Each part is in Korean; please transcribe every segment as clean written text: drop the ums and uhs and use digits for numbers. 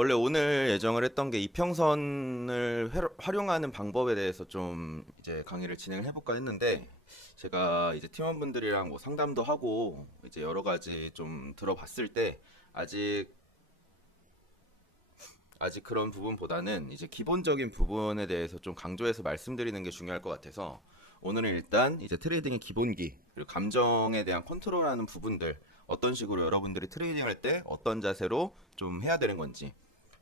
원래 오늘 예정을 했던 게 이평선을 활용하는 방법에 대해서 좀 이제 강의를 진행을 해볼까 했는데 제가 이제 팀원분들이랑 뭐 상담도 하고 이제 여러 가지 좀 들어봤을 때 아직 아직 그런 부분보다는 이제 기본적인 부분에 대해서 좀 강조해서 말씀드리는 게 중요할 것 같아서 오늘은 일단 이제 트레이딩의 기본기 그리고 감정에 대한 컨트롤하는 부분들 어떤 식으로 여러분들이 트레이딩 할 때 어떤 자세로 좀 해야 되는 건지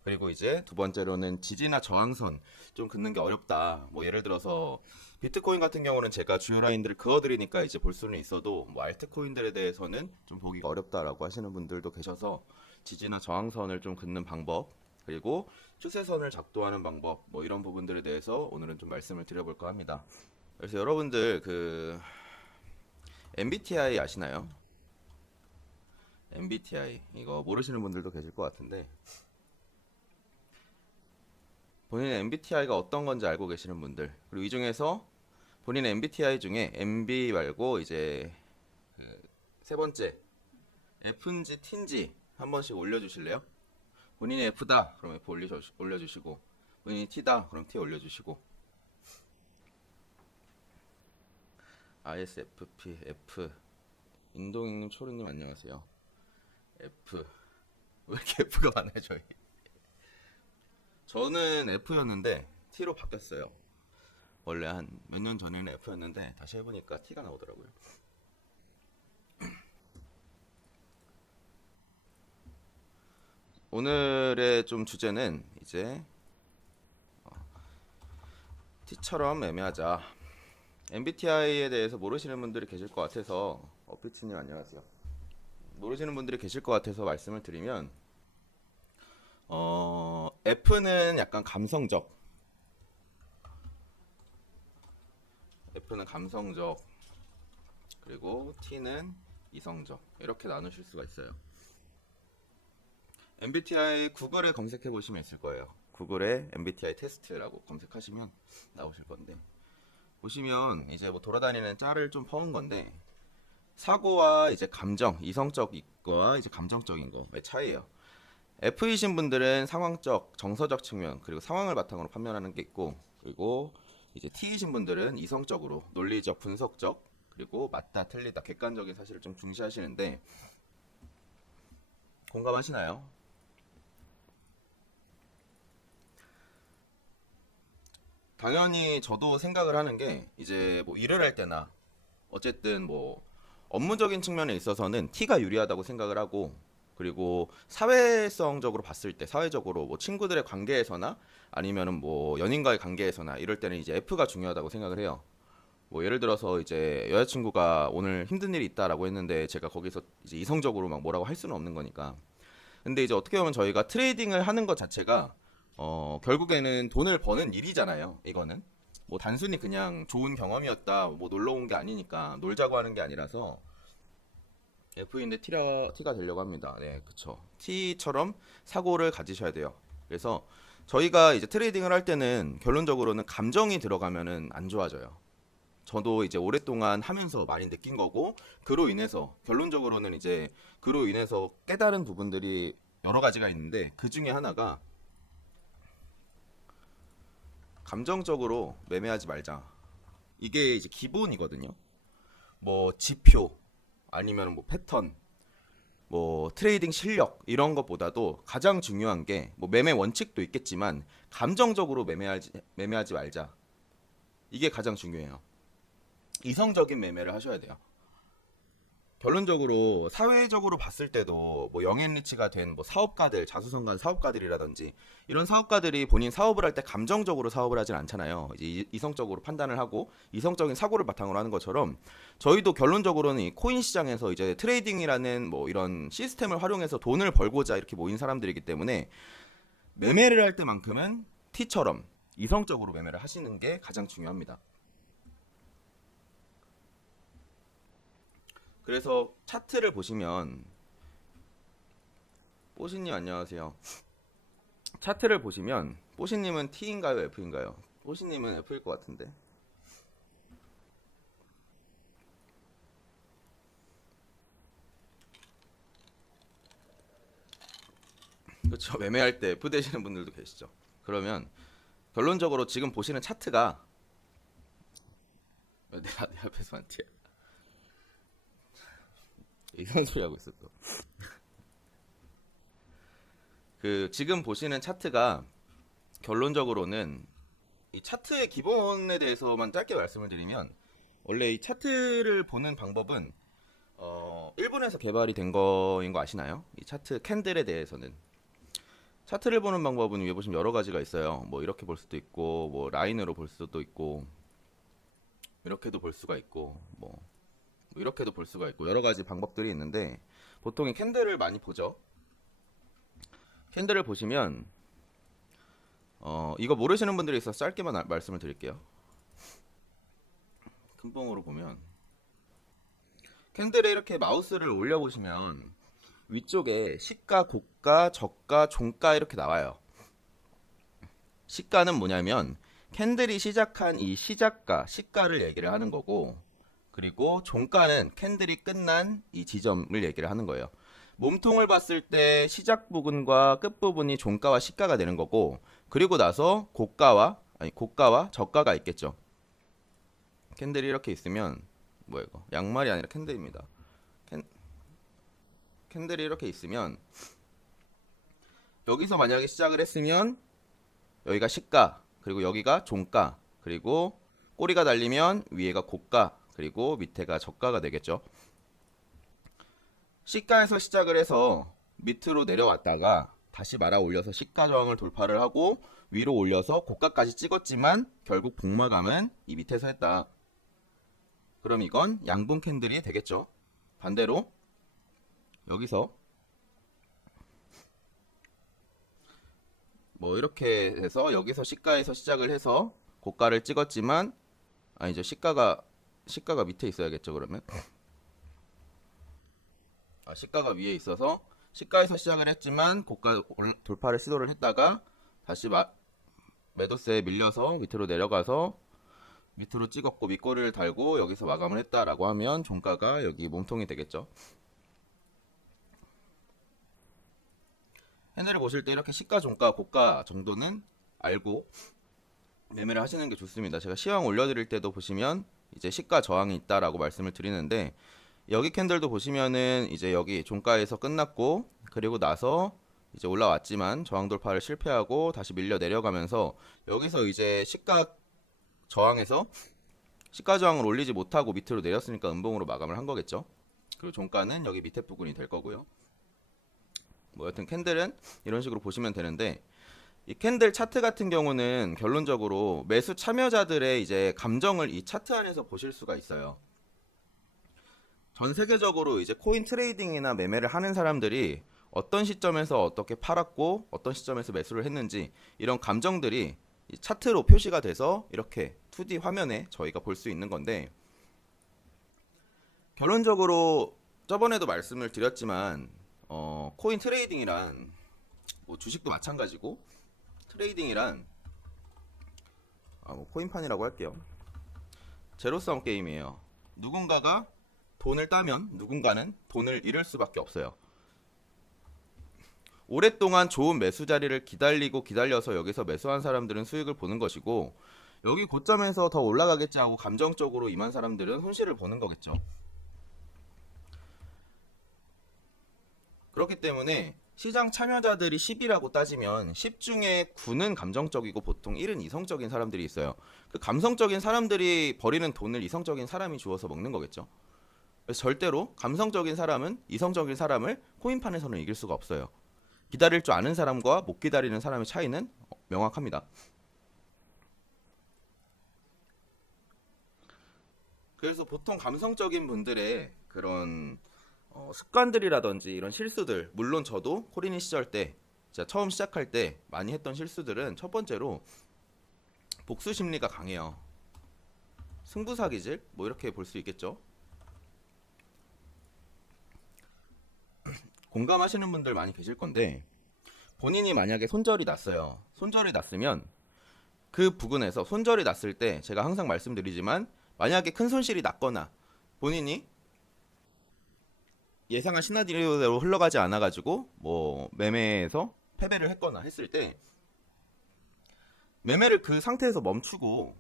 그리고 이제 두 번째로는 지지나 저항선 좀 긋는 게 어렵다. 뭐 예를 들어서 비트코인 같은 경우는 제가 주요 라인들을 그어드리니까 이제 볼 수는 있어도 뭐 알트코인들에 대해서는 좀 보기가 어렵다라고 하시는 분들도 계셔서 지지나 저항선을 좀 긋는 방법 그리고 추세선을 작도하는 방법 뭐 이런 부분들에 대해서 오늘은 좀 말씀을 드려볼까 합니다. 그래서 여러분들 그 MBTI 아시나요? MBTI 이거 모르시는 분들도 계실 것 같은데 본인의 MBTI가 어떤 건지 알고 계시는 분들 그리고 이 중에서 본인의 MBTI 중에 MB 말고 이제 그세 번째 F인지 T인지 한 번씩 올려주실래요? 본인이 F다 그럼 F 올려주시고 본인이 T다 그럼 T 올려주시고 ISFP F 인동잉님 초르님 안녕하세요. F 왜 이렇게 F가 많아요 저희? 저는 F였는데 T로 바뀌었어요. 원래 한 몇 년 전에는 F였는데 다시 해보니까 T가 나오더라고요. 오늘의 좀 주제는 이제 T처럼 애매하자. MBTI에 대해서 모르시는 분들이 계실 것 같아서 어피치님 안녕하세요. 모르시는 분들이 계실 것 같아서 말씀을 드리면 F는 약간 감성적. F는 감성적. 그리고 T는 이성적. 이렇게 나누실 수가 있어요. MBTI 구글에 검색해 보시면 있을 거예요. 구글에 MBTI 테스트라고 검색하시면 나오실 건데 보시면 이제 뭐 돌아다니는 짤을 좀 퍼온 건데 사고와 이제 감정, 이성적인 거와 이제 감정적인 거의 차이예요. F이신 분들은 상황적, 정서적 측면 그리고 상황을 바탕으로 판단하는 게 있고 그리고 이제 T이신 분들은 이성적으로 논리적, 분석적 그리고 맞다, 틀리다, 객관적인 사실을 좀 중시하시는데 공감하시나요? 당연히 저도 생각을 하는 게 이제 뭐 일을 할 때나 어쨌든 뭐 업무적인 측면에 있어서는 T가 유리하다고 생각을 하고 그리고 사회성적으로 봤을 때 사회적으로 뭐 친구들의 관계에서나 아니면은 뭐 연인과의 관계에서나 이럴 때는 이제 F가 중요하다고 생각을 해요. 뭐 예를 들어서 이제 여자친구가 오늘 힘든 일이 있다라고 했는데 제가 거기서 이제 이성적으로 막 뭐라고 할 수는 없는 거니까. 근데 이제 어떻게 보면 저희가 트레이딩을 하는 것 자체가 결국에는 돈을 버는 일이잖아요. 이거는 뭐 단순히 그냥 좋은 경험이었다, 뭐 놀러 온 게 아니니까 놀자고 하는 게 아니라서 F인데 T가 되려고 합니다. 네, 그쵸. T처럼 사고를 가지셔야 돼요. 그래서 저희가 이제 트레이딩을 할 때는 결론적으로는 감정이 들어가면은 안 좋아져요. 저도 이제 오랫동안 하면서 많이 느낀 거고 그로 인해서 결론적으로는 이제 그로 인해서 깨달은 부분들이 여러 가지가 있는데 그 중에 하나가 감정적으로 매매하지 말자. 이게 이제 기본이거든요. 뭐 지표 아니면 뭐 패턴 뭐 트레이딩 실력 이런 것보다도 가장 중요한 게 뭐 매매 원칙도 있겠지만 감정적으로 매매하지 말자. 이게 가장 중요해요. 이성적인 매매를 하셔야 돼요. 결론적으로 사회적으로 봤을 때도 뭐 영앤 리치가 된 뭐 사업가들, 자수성가한 사업가들이라든지 이런 사업가들이 본인 사업을 할 때 감정적으로 사업을 하진 않잖아요. 이제 이성적으로 판단을 하고 이성적인 사고를 바탕으로 하는 것처럼 저희도 결론적으로는 이 코인 시장에서 이제 트레이딩이라는 뭐 이런 시스템을 활용해서 돈을 벌고자 이렇게 모인 사람들이기 때문에 매매를 할 때만큼은 T처럼 이성적으로 매매를 하시는 게 가장 중요합니다. 그래서 차트를 보시면 뽀시님 안녕하세요. 차트를 보시면 뽀시님은 T인가요, F인가요? 뽀시님은 F일 것 같은데. 그렇죠. 매매할 때 F 되시는 분들도 계시죠. 그러면 결론적으로 지금 보시는 차트가 내 앞에서 만티야. 이상한 소리 하고 있어 또. 그 지금 보시는 차트가 결론적으로는 이 차트의 기본에 대해서만 짧게 말씀을 드리면 원래 이 차트를 보는 방법은 일본에서 개발이 된 거인 거 아시나요? 이 차트 캔들에 대해서는 차트를 보는 방법은 위에 보시면 여러 가지가 있어요. 뭐 이렇게 볼 수도 있고 뭐 라인으로 볼 수도 있고 이렇게도 볼 수가 있고 뭐 이렇게도 볼 수가 있고 여러 가지 방법들이 있는데 보통 이 캔들을 많이 보죠. 캔들을 보시면 이거 모르시는 분들이 있어서 짧게만 말씀을 드릴게요. 큰 봉으로 보면 캔들에 이렇게 마우스를 올려보시면 위쪽에 시가, 고가, 저가, 종가 이렇게 나와요. 시가는 뭐냐면 캔들이 시작한 이 시작가, 시가를 얘기를 하는 거고 그리고 종가는 캔들이 끝난 이 지점을 얘기를 하는 거예요. 몸통을 봤을 때 시작 부분과 끝 부분이 종가와 시가가 되는 거고 그리고 나서 고가와 저가가 있겠죠. 캔들이 이렇게 있으면 뭐야 이거 양말이 아니라 캔들입니다. 캔들이 이렇게 있으면 여기서 만약에 시작을 했으면 여기가 시가 그리고 여기가 종가 그리고 꼬리가 달리면 위에가 고가 그리고 밑에가 저가가 되겠죠. 시가에서 시작을 해서 밑으로 내려왔다가 다시 말아 올려서 시가 저항을 돌파를 하고 위로 올려서 고가까지 찍었지만 결국 복마감은 이 밑에서 했다. 그럼 이건 양분 캔들이 되겠죠. 반대로 여기서 뭐 이렇게 해서 여기서 시가에서 시작을 해서 고가를 찍었지만 아니죠. 시가가 밑에 있어야겠죠. 그러면 시가가 위에 있어서 시가에서 시작을 했지만 고가 돌파를 시도를 했다가 다시 매도세에 밀려서 밑으로 내려가서 밑으로 찍었고 밑꼬리를 달고 여기서 마감을 했다라고 하면 종가가 여기 몸통이 되겠죠. 캔들을 보실 때 이렇게 시가, 종가, 고가 정도는 알고 매매를 하시는 게 좋습니다. 제가 시황 올려드릴 때도 보시면 이제 시가 저항이 있다라고 말씀을 드리는데 여기 캔들도 보시면은 이제 여기 종가에서 끝났고 그리고 나서 이제 올라왔지만 저항 돌파를 실패하고 다시 밀려 내려가면서 여기서 이제 시가 저항에서 시가 저항을 올리지 못하고 밑으로 내렸으니까 음봉으로 마감을 한 거겠죠. 그리고 종가는 여기 밑에 부분이 될 거고요. 뭐 여튼 캔들은 이런 식으로 보시면 되는데 이 캔들 차트 같은 경우는 결론적으로 매수 참여자들의 이제 감정을 이 차트 안에서 보실 수가 있어요. 전 세계적으로 이제 코인 트레이딩이나 매매를 하는 사람들이 어떤 시점에서 어떻게 팔았고 어떤 시점에서 매수를 했는지 이런 감정들이 이 차트로 표시가 돼서 이렇게 2D 화면에 저희가 볼 수 있는 건데 결론적으로 저번에도 말씀을 드렸지만 코인 트레이딩이란 뭐 주식도 마찬가지고 트레이딩이란 뭐 코인판이라고 할게요. 제로섬 게임이에요. 누군가가 돈을 따면 누군가는 돈을 잃을 수밖에 없어요. 오랫동안 좋은 매수 자리를 기다려서 여기서 매수한 사람들은 수익을 보는 것이고 여기 고점에서 더 올라가겠지 하고 감정적으로 임한 사람들은 손실을 보는 거겠죠. 그렇기 때문에 시장 참여자들이 10이라고 따지면 10 중에 9는 감정적이고 보통 1은 이성적인 사람들이 있어요. 그 감성적인 사람들이 버리는 돈을 이성적인 사람이 주워서 먹는 거겠죠. 그래서 절대로 감성적인 사람은 이성적인 사람을 코인판에서는 이길 수가 없어요. 기다릴 줄 아는 사람과 못 기다리는 사람의 차이는 명확합니다. 그래서 보통 감성적인 분들의 그런 습관들이라든지 이런 실수들, 물론 저도 코리니 시절 때 제가 처음 시작할 때 많이 했던 실수들은 첫 번째로 복수 심리가 강해요. 승부사기질 뭐 이렇게 볼 수 있겠죠. 공감하시는 분들 많이 계실 건데 본인이 만약에 손절이 났어요. 손절이 났으면 그 부근에서 손절이 났을 때 제가 항상 말씀드리지만 만약에 큰 손실이 났거나 본인이 예상한 시나리오대로 흘러가지 않아가지고 뭐 매매에서 패배를 했거나 했을 때 매매를 그 상태에서 멈추고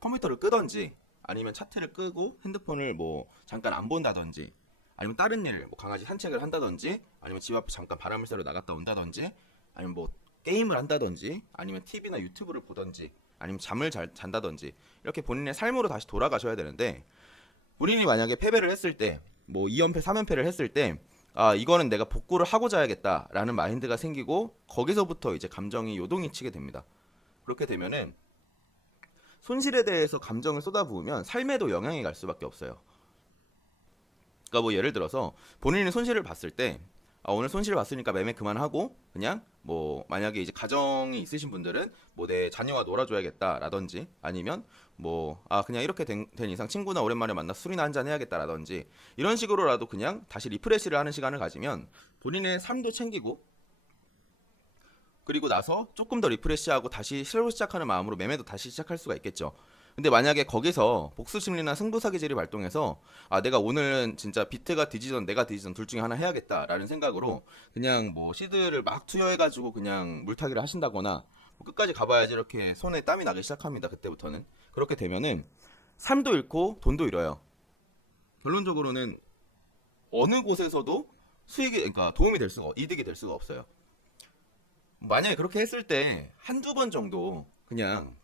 컴퓨터를 끄던지 아니면 차트를 끄고 핸드폰을 뭐 잠깐 안 본다든지 아니면 다른 일, 뭐 강아지 산책을 한다든지 아니면 집 앞에 잠깐 바람을 쐬러 나갔다 온다든지 아니면 뭐 게임을 한다든지 아니면 TV나 유튜브를 보든지 아니면 잠을 잔다든지 이렇게 본인의 삶으로 다시 돌아가셔야 되는데 본인이 만약에 패배를 했을 때 뭐 2연패, 3연패를 했을 때 아, 이거는 내가 복구를 하고 자야겠다라는 마인드가 생기고 거기서부터 이제 감정이 요동이 치게 됩니다. 그렇게 되면은 손실에 대해서 감정을 쏟아부으면 삶에도 영향이 갈 수밖에 없어요. 그러니까 뭐 예를 들어서 본인이 손실을 봤을 때 아, 오늘 손실을 봤으니까 매매 그만하고 그냥 뭐 만약에 이제 가정이 있으신 분들은 뭐 내 자녀와 놀아줘야겠다라든지 아니면 뭐 아 그냥 이렇게 된 이상 친구나 오랜만에 만나 술이나 한잔 해야겠다라든지 이런 식으로라도 그냥 다시 리프레시를 하는 시간을 가지면 본인의 삶도 챙기고 그리고 나서 조금 더 리프레시하고 다시 새로 시작하는 마음으로 매매도 다시 시작할 수가 있겠죠. 근데 만약에 거기서 복수 심리나 승부사 기질이 발동해서 아 내가 오늘은 진짜 비트가 뒤지던 내가 뒤지던 둘 중에 하나 해야겠다라는 생각으로 그냥 뭐 시드를 막 투여해가지고 그냥 물타기를 하신다거나 뭐 끝까지 가봐야지 이렇게 손에 땀이 나기 시작합니다. 그때부터는 그렇게 되면은 삶도 잃고 돈도 잃어요. 결론적으로는 어느 곳에서도 수익이 그러니까 도움이 될 수가 이득이 될 수가 없어요. 만약에 그렇게 했을 때 한두 번 정도 그냥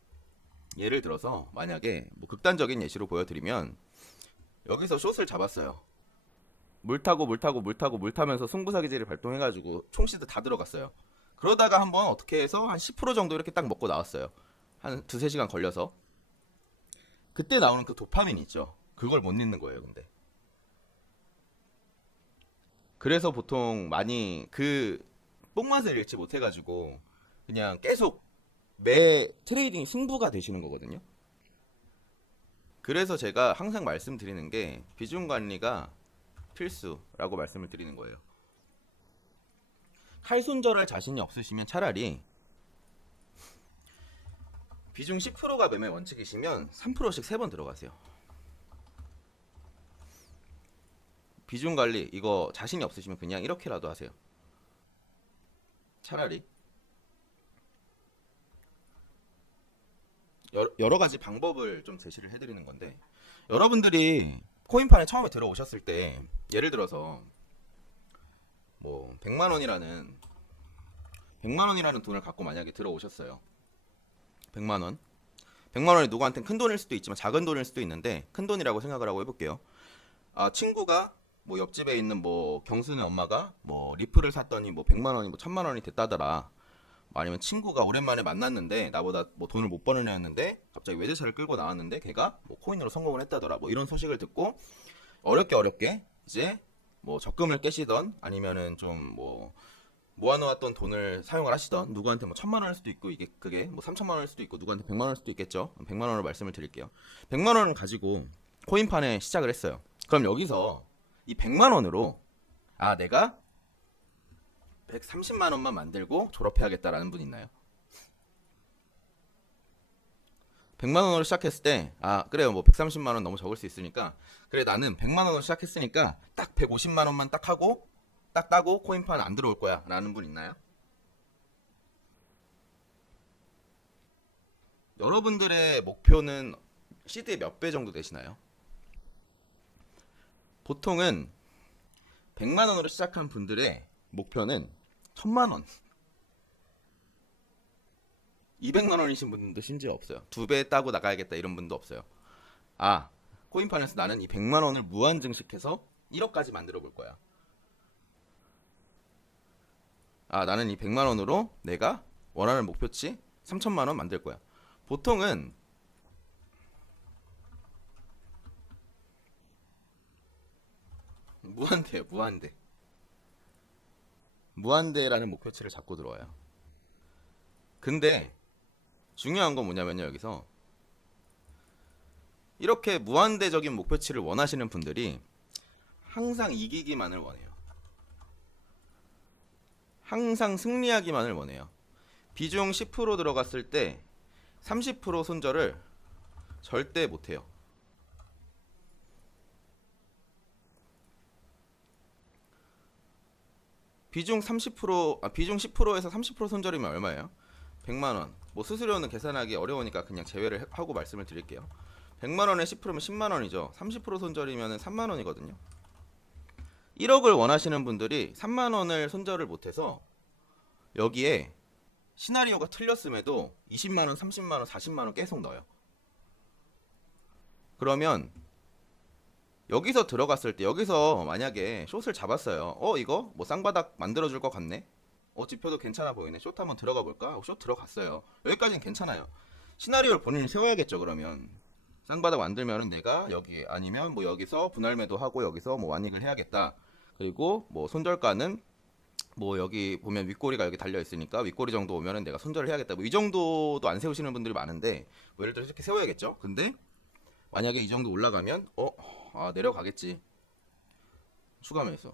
예를 들어서 만약에 뭐 극단적인 예시로 보여드리면 여기서 숏을 잡았어요. 물 타면서 승부사 기질을 발동해가지고 총시드 다 들어갔어요. 그러다가 한번 어떻게 해서 한 10% 정도 이렇게 딱 먹고 나왔어요. 한 두세 시간 걸려서. 그때 나오는 그 도파민 있죠. 그걸 못 잊는 거예요, 근데. 그래서 보통 많이 그 뽕맛을 잃지 못해가지고 그냥 계속 매 트레이딩이 승부가 되시는 거거든요. 그래서 제가 항상 말씀드리는 게 비중 관리가 필수라고 말씀을 드리는 거예요. 칼손절할 자신이 없으시면 차라리 비중 10%가 매매 원칙이시면 3%씩 3번 들어가세요. 비중 관리 이거 자신이 없으시면 그냥 이렇게라도 하세요. 차라리 여러 가지 방법을 좀 제시를 해드리는 건데 여러분들이 코인판에 처음에 들어오셨을 때 예를 들어서 뭐 100만 원이라는 돈을 갖고 만약에 들어오셨어요. 100만 원. 100만 원이 누구한테는 큰 돈일 수도 있지만 작은 돈일 수도 있는데 큰 돈이라고 생각을 하고 해볼게요. 아 친구가 뭐 옆집에 있는 뭐 경수네 엄마가 뭐 리플을 샀더니 뭐 100만 원이 뭐 1000만 원이 됐다더라. 아니면 친구가 오랜만에 만났는데 나보다 뭐 돈을 못 버는 애였는데 갑자기 외제차를 끌고 나왔는데 걔가 뭐 코인으로 성공을 했다더라. 뭐 이런 소식을 듣고 어렵게 이제 뭐 적금을 깨시던 아니면은 좀 뭐 모아놓았던 돈을 사용을 하시던 누구한테 뭐 1000만 원일 수도 있고 이게 그게 뭐 3000만 원일 수도 있고 누구한테 100만 원일 수도 있겠죠. 100만 원으로 말씀을 드릴게요. 100만 원을 가지고 코인판에 시작을 했어요. 그럼 여기서 이 100만 원으로 아 내가 130만 원만 만들고 졸업해야겠다라는 분 있나요? 100만 원으로 시작했을 때 아 그래요 뭐 130만 원 너무 적을 수 있으니까 그래 나는 100만 원으로 시작했으니까 딱 150만 원만 딱 하고 딱 따고 코인판 안 들어올 거야 라는 분 있나요? 여러분들의 목표는 시드의 몇 배 정도 되시나요? 보통은 100만 원으로 시작한 분들의 목표는 1000만 원 200만 원이신 분도 심지어 없어요. 2배 따고 나가야겠다 이런 분도 없어요. 아 코인판에서 나는 이 100만 원을 무한 증식해서 1억까지 만들어 볼 거야. 아 나는 이 100만 원으로 내가 원하는 목표치 3천만 원 만들 거야. 보통은 무한대예요. 무한대라는 목표치를 잡고 들어와요. 근데 중요한 건 뭐냐면요. 여기서 이렇게 무한대적인 목표치를 원하시는 분들이 항상 이기기만을 원해요. 항상 승리하기만을 원해요. 비중 10% 들어갔을 때 30% 손절을 절대 못해요. 비중 30%, 비중 10%에서 30% 손절이면 얼마예요? 100만 원. 뭐 수수료는 계산하기 어려우니까 그냥 제외를 하고 말씀을 드릴게요. 100만 원에 10%면 10만 원이죠. 30% 손절이면 3만 원이거든요. 1억을 원하시는 분들이 3만 원을 손절을 못해서 여기에 시나리오가 틀렸음에도 20만 원, 30만 원, 40만 원 계속 넣어요. 그러면 여기서 들어갔을 때 여기서 만약에 숏을 잡았어요. 이거 뭐 쌍바닥 만들어줄 것 같네. 지표도 괜찮아 보이네. 숏 한번 들어가 볼까? 숏 들어갔어요. 여기까지는 괜찮아요. 시나리오를 본인이 세워야겠죠. 그러면 쌍바닥 만들면은 내가 여기 아니면 뭐 여기서 분할 매도하고 여기서 뭐 완익을 해야겠다. 그리고 뭐 손절가는 뭐 여기 보면 윗꼬리가 여기 달려 있으니까 윗꼬리 정도 오면은 내가 손절을 해야겠다. 뭐 이 정도도 안 세우시는 분들이 많은데 뭐 예를 들어 이렇게 세워야겠죠. 근데 만약에 이 정도 올라가면 내려가겠지. 추가 매수.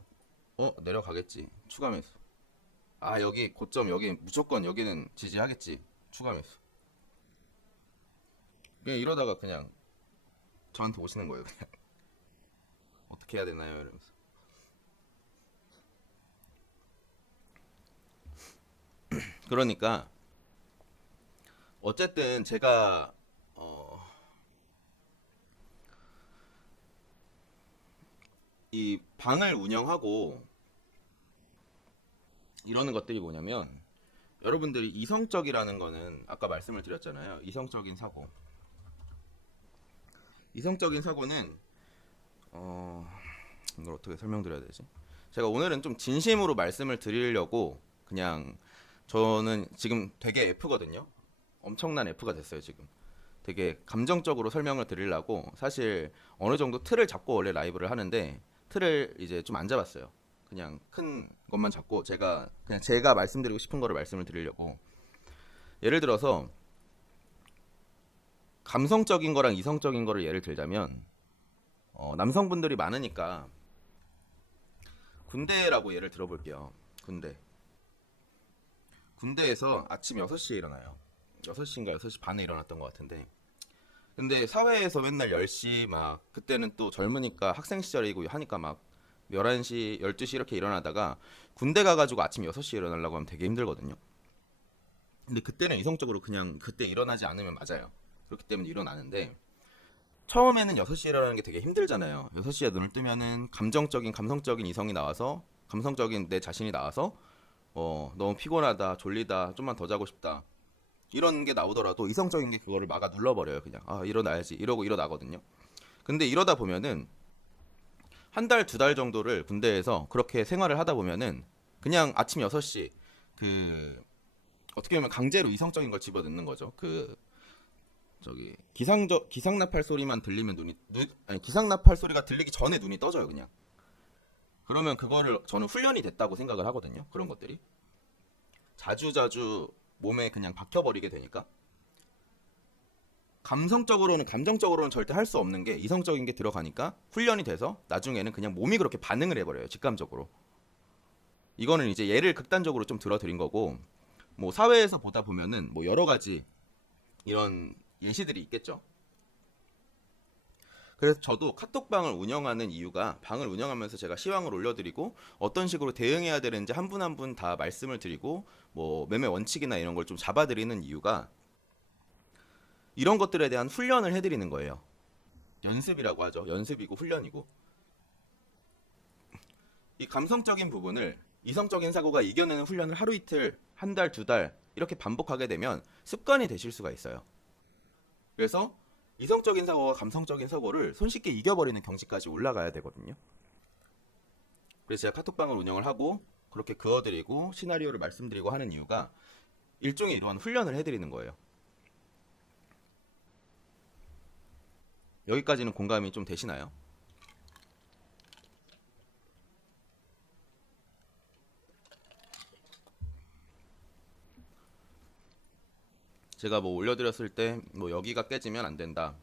내려가겠지. 추가 매수. 여기 고점 여기 무조건 여기는 지지하겠지. 추가 매수. 그냥 이러다가 그냥 저한테 오시는 거예요. 그냥 어떻게 해야 되나요? 이러면서. 그러니까 어쨌든 제가 이 방을 운영하고 이러는 것들이 뭐냐면 여러분들이 이성적이라는 거는 아까 말씀을 드렸잖아요. 이성적인 사고. 이성적인 사고는 이걸 어떻게 설명드려야 되지? 제가 오늘은 좀 진심으로 말씀을 드리려고 그냥 저는 지금 되게 F거든요. 엄청난 F가 됐어요 지금. 되게 감정적으로 설명을 드리려고 사실 어느 정도 틀을 잡고 원래 라이브를 하는데 틀을 이제 좀 안 잡았어요. 그냥 큰 것만 잡고 제가 말씀드리고 싶은 거를 말씀을 드리려고. 예를 들어서 감성적인 거랑 이성적인 거를 예를 들자면 남성분들이 많으니까 군대라고 예를 들어볼게요. 군대에서 아침 6시에 일어나요. 6시인가 6시 반에 일어났던 것 같은데 근데 사회에서 맨날 10시 막 그때는 또 젊으니까 학생 시절이고 하니까 막 11시, 12시 이렇게 일어나다가 군대 가가지고 아침 6시에 일어나려고 하면 되게 힘들거든요. 근데 그때는 이성적으로 그냥 그때 일어나지 않으면 맞아요. 그렇기 때문에 일어나는데 처음에는 6시에 일어나는 게 되게 힘들잖아요. 6시에 눈을 뜨면은 감성적인 이성이 나와서 감성적인 내 자신이 나와서 너무 피곤하다, 졸리다, 좀만 더 자고 싶다 이런 게 나오더라도 이성적인 게 그거를 막아 눌러버려요. 그냥 일어나야지 이러고 일어나거든요. 근데 이러다 보면은 한 달, 2달 정도를 군대에서 그렇게 생활을 하다 보면은 그냥 아침 6시 어떻게 보면 강제로 이성적인 걸 집어넣는 거죠. 기상나팔 소리만 들리면 기상나팔 소리가 들리기 전에 눈이 떠져요, 그냥. 그러면 그거를 저는 훈련이 됐다고 생각을 하거든요. 그런 것들이 자주자주 몸에 그냥 박혀버리게 되니까 감정적으로는 절대 할 수 없는 게 이성적인 게 들어가니까 훈련이 돼서 나중에는 그냥 몸이 그렇게 반응을 해버려요, 직감적으로. 이거는 이제 예를 극단적으로 좀 들어드린 거고 뭐 사회에서 보다 보면은 뭐 여러 가지 이런 예시들이 있겠죠. 그래서 저도 카톡방을 운영하는 이유가 방을 운영하면서 제가 시황을 올려드리고 어떤 식으로 대응해야 되는지 한 분 한 분 다 말씀을 드리고 뭐 매매 원칙이나 이런 걸 좀 잡아드리는 이유가 이런 것들에 대한 훈련을 해드리는 거예요. 연습이라고 하죠. 연습이고 훈련이고 이 감성적인 부분을 이성적인 사고가 이겨내는 훈련을 하루 이틀, 한 달, 2달 이렇게 반복하게 되면 습관이 되실 수가 있어요. 그래서 이성적인 사고와 감성적인 사고를 손쉽게 이겨버리는 경지까지 올라가야 되거든요. 그래서 제가 카톡방을 운영을 하고 그렇게 그어드리고 시나리오를 말씀드리고 하는 이유가 일종의 이러한 훈련을 해드리는 거예요. 여기까지는 공감이 좀 되시나요? 제가 뭐 올려드렸을 때 뭐 여기가 깨지면 안 된다.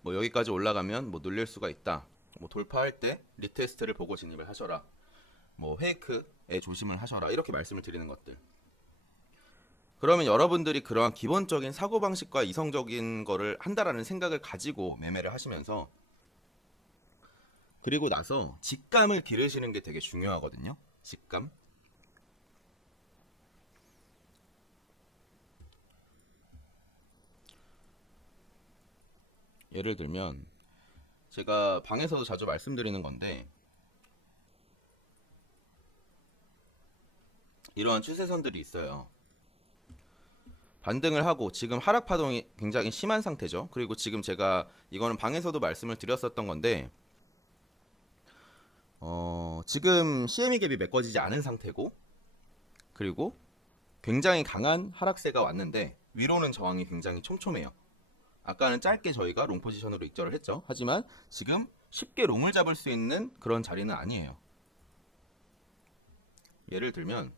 뭐 여기까지 올라가면 뭐 눌릴 수가 있다. 뭐 돌파할 때 리테스트를 보고 진입을 하셔라. 뭐 페이크에 조심을 하셔라. 이렇게 말씀을 드리는 것들. 그러면 여러분들이 그러한 기본적인 사고방식과 이성적인 거를 한다라는 생각을 가지고 매매를 하시면서 그리고 나서 직감을 기르시는 게 되게 중요하거든요. 직감. 예를 들면 제가 방에서도 자주 말씀드리는 건데, 이러한 추세선들이 있어요. 반등을 하고 지금 하락 파동이 굉장히 심한 상태죠. 그리고 지금 제가 이거는 방에서도 말씀을 드렸었던 건데, 지금 CME 갭이 메꿔지지 않은 상태고, 그리고 굉장히 강한 하락세가 왔는데 위로는 저항이 굉장히 촘촘해요. 아까는 짧게 저희가 롱 포지션으로 익절을 했죠. 하지만 지금 쉽게 롱을 잡을 수 있는 그런 자리는 아니에요. 예를 들면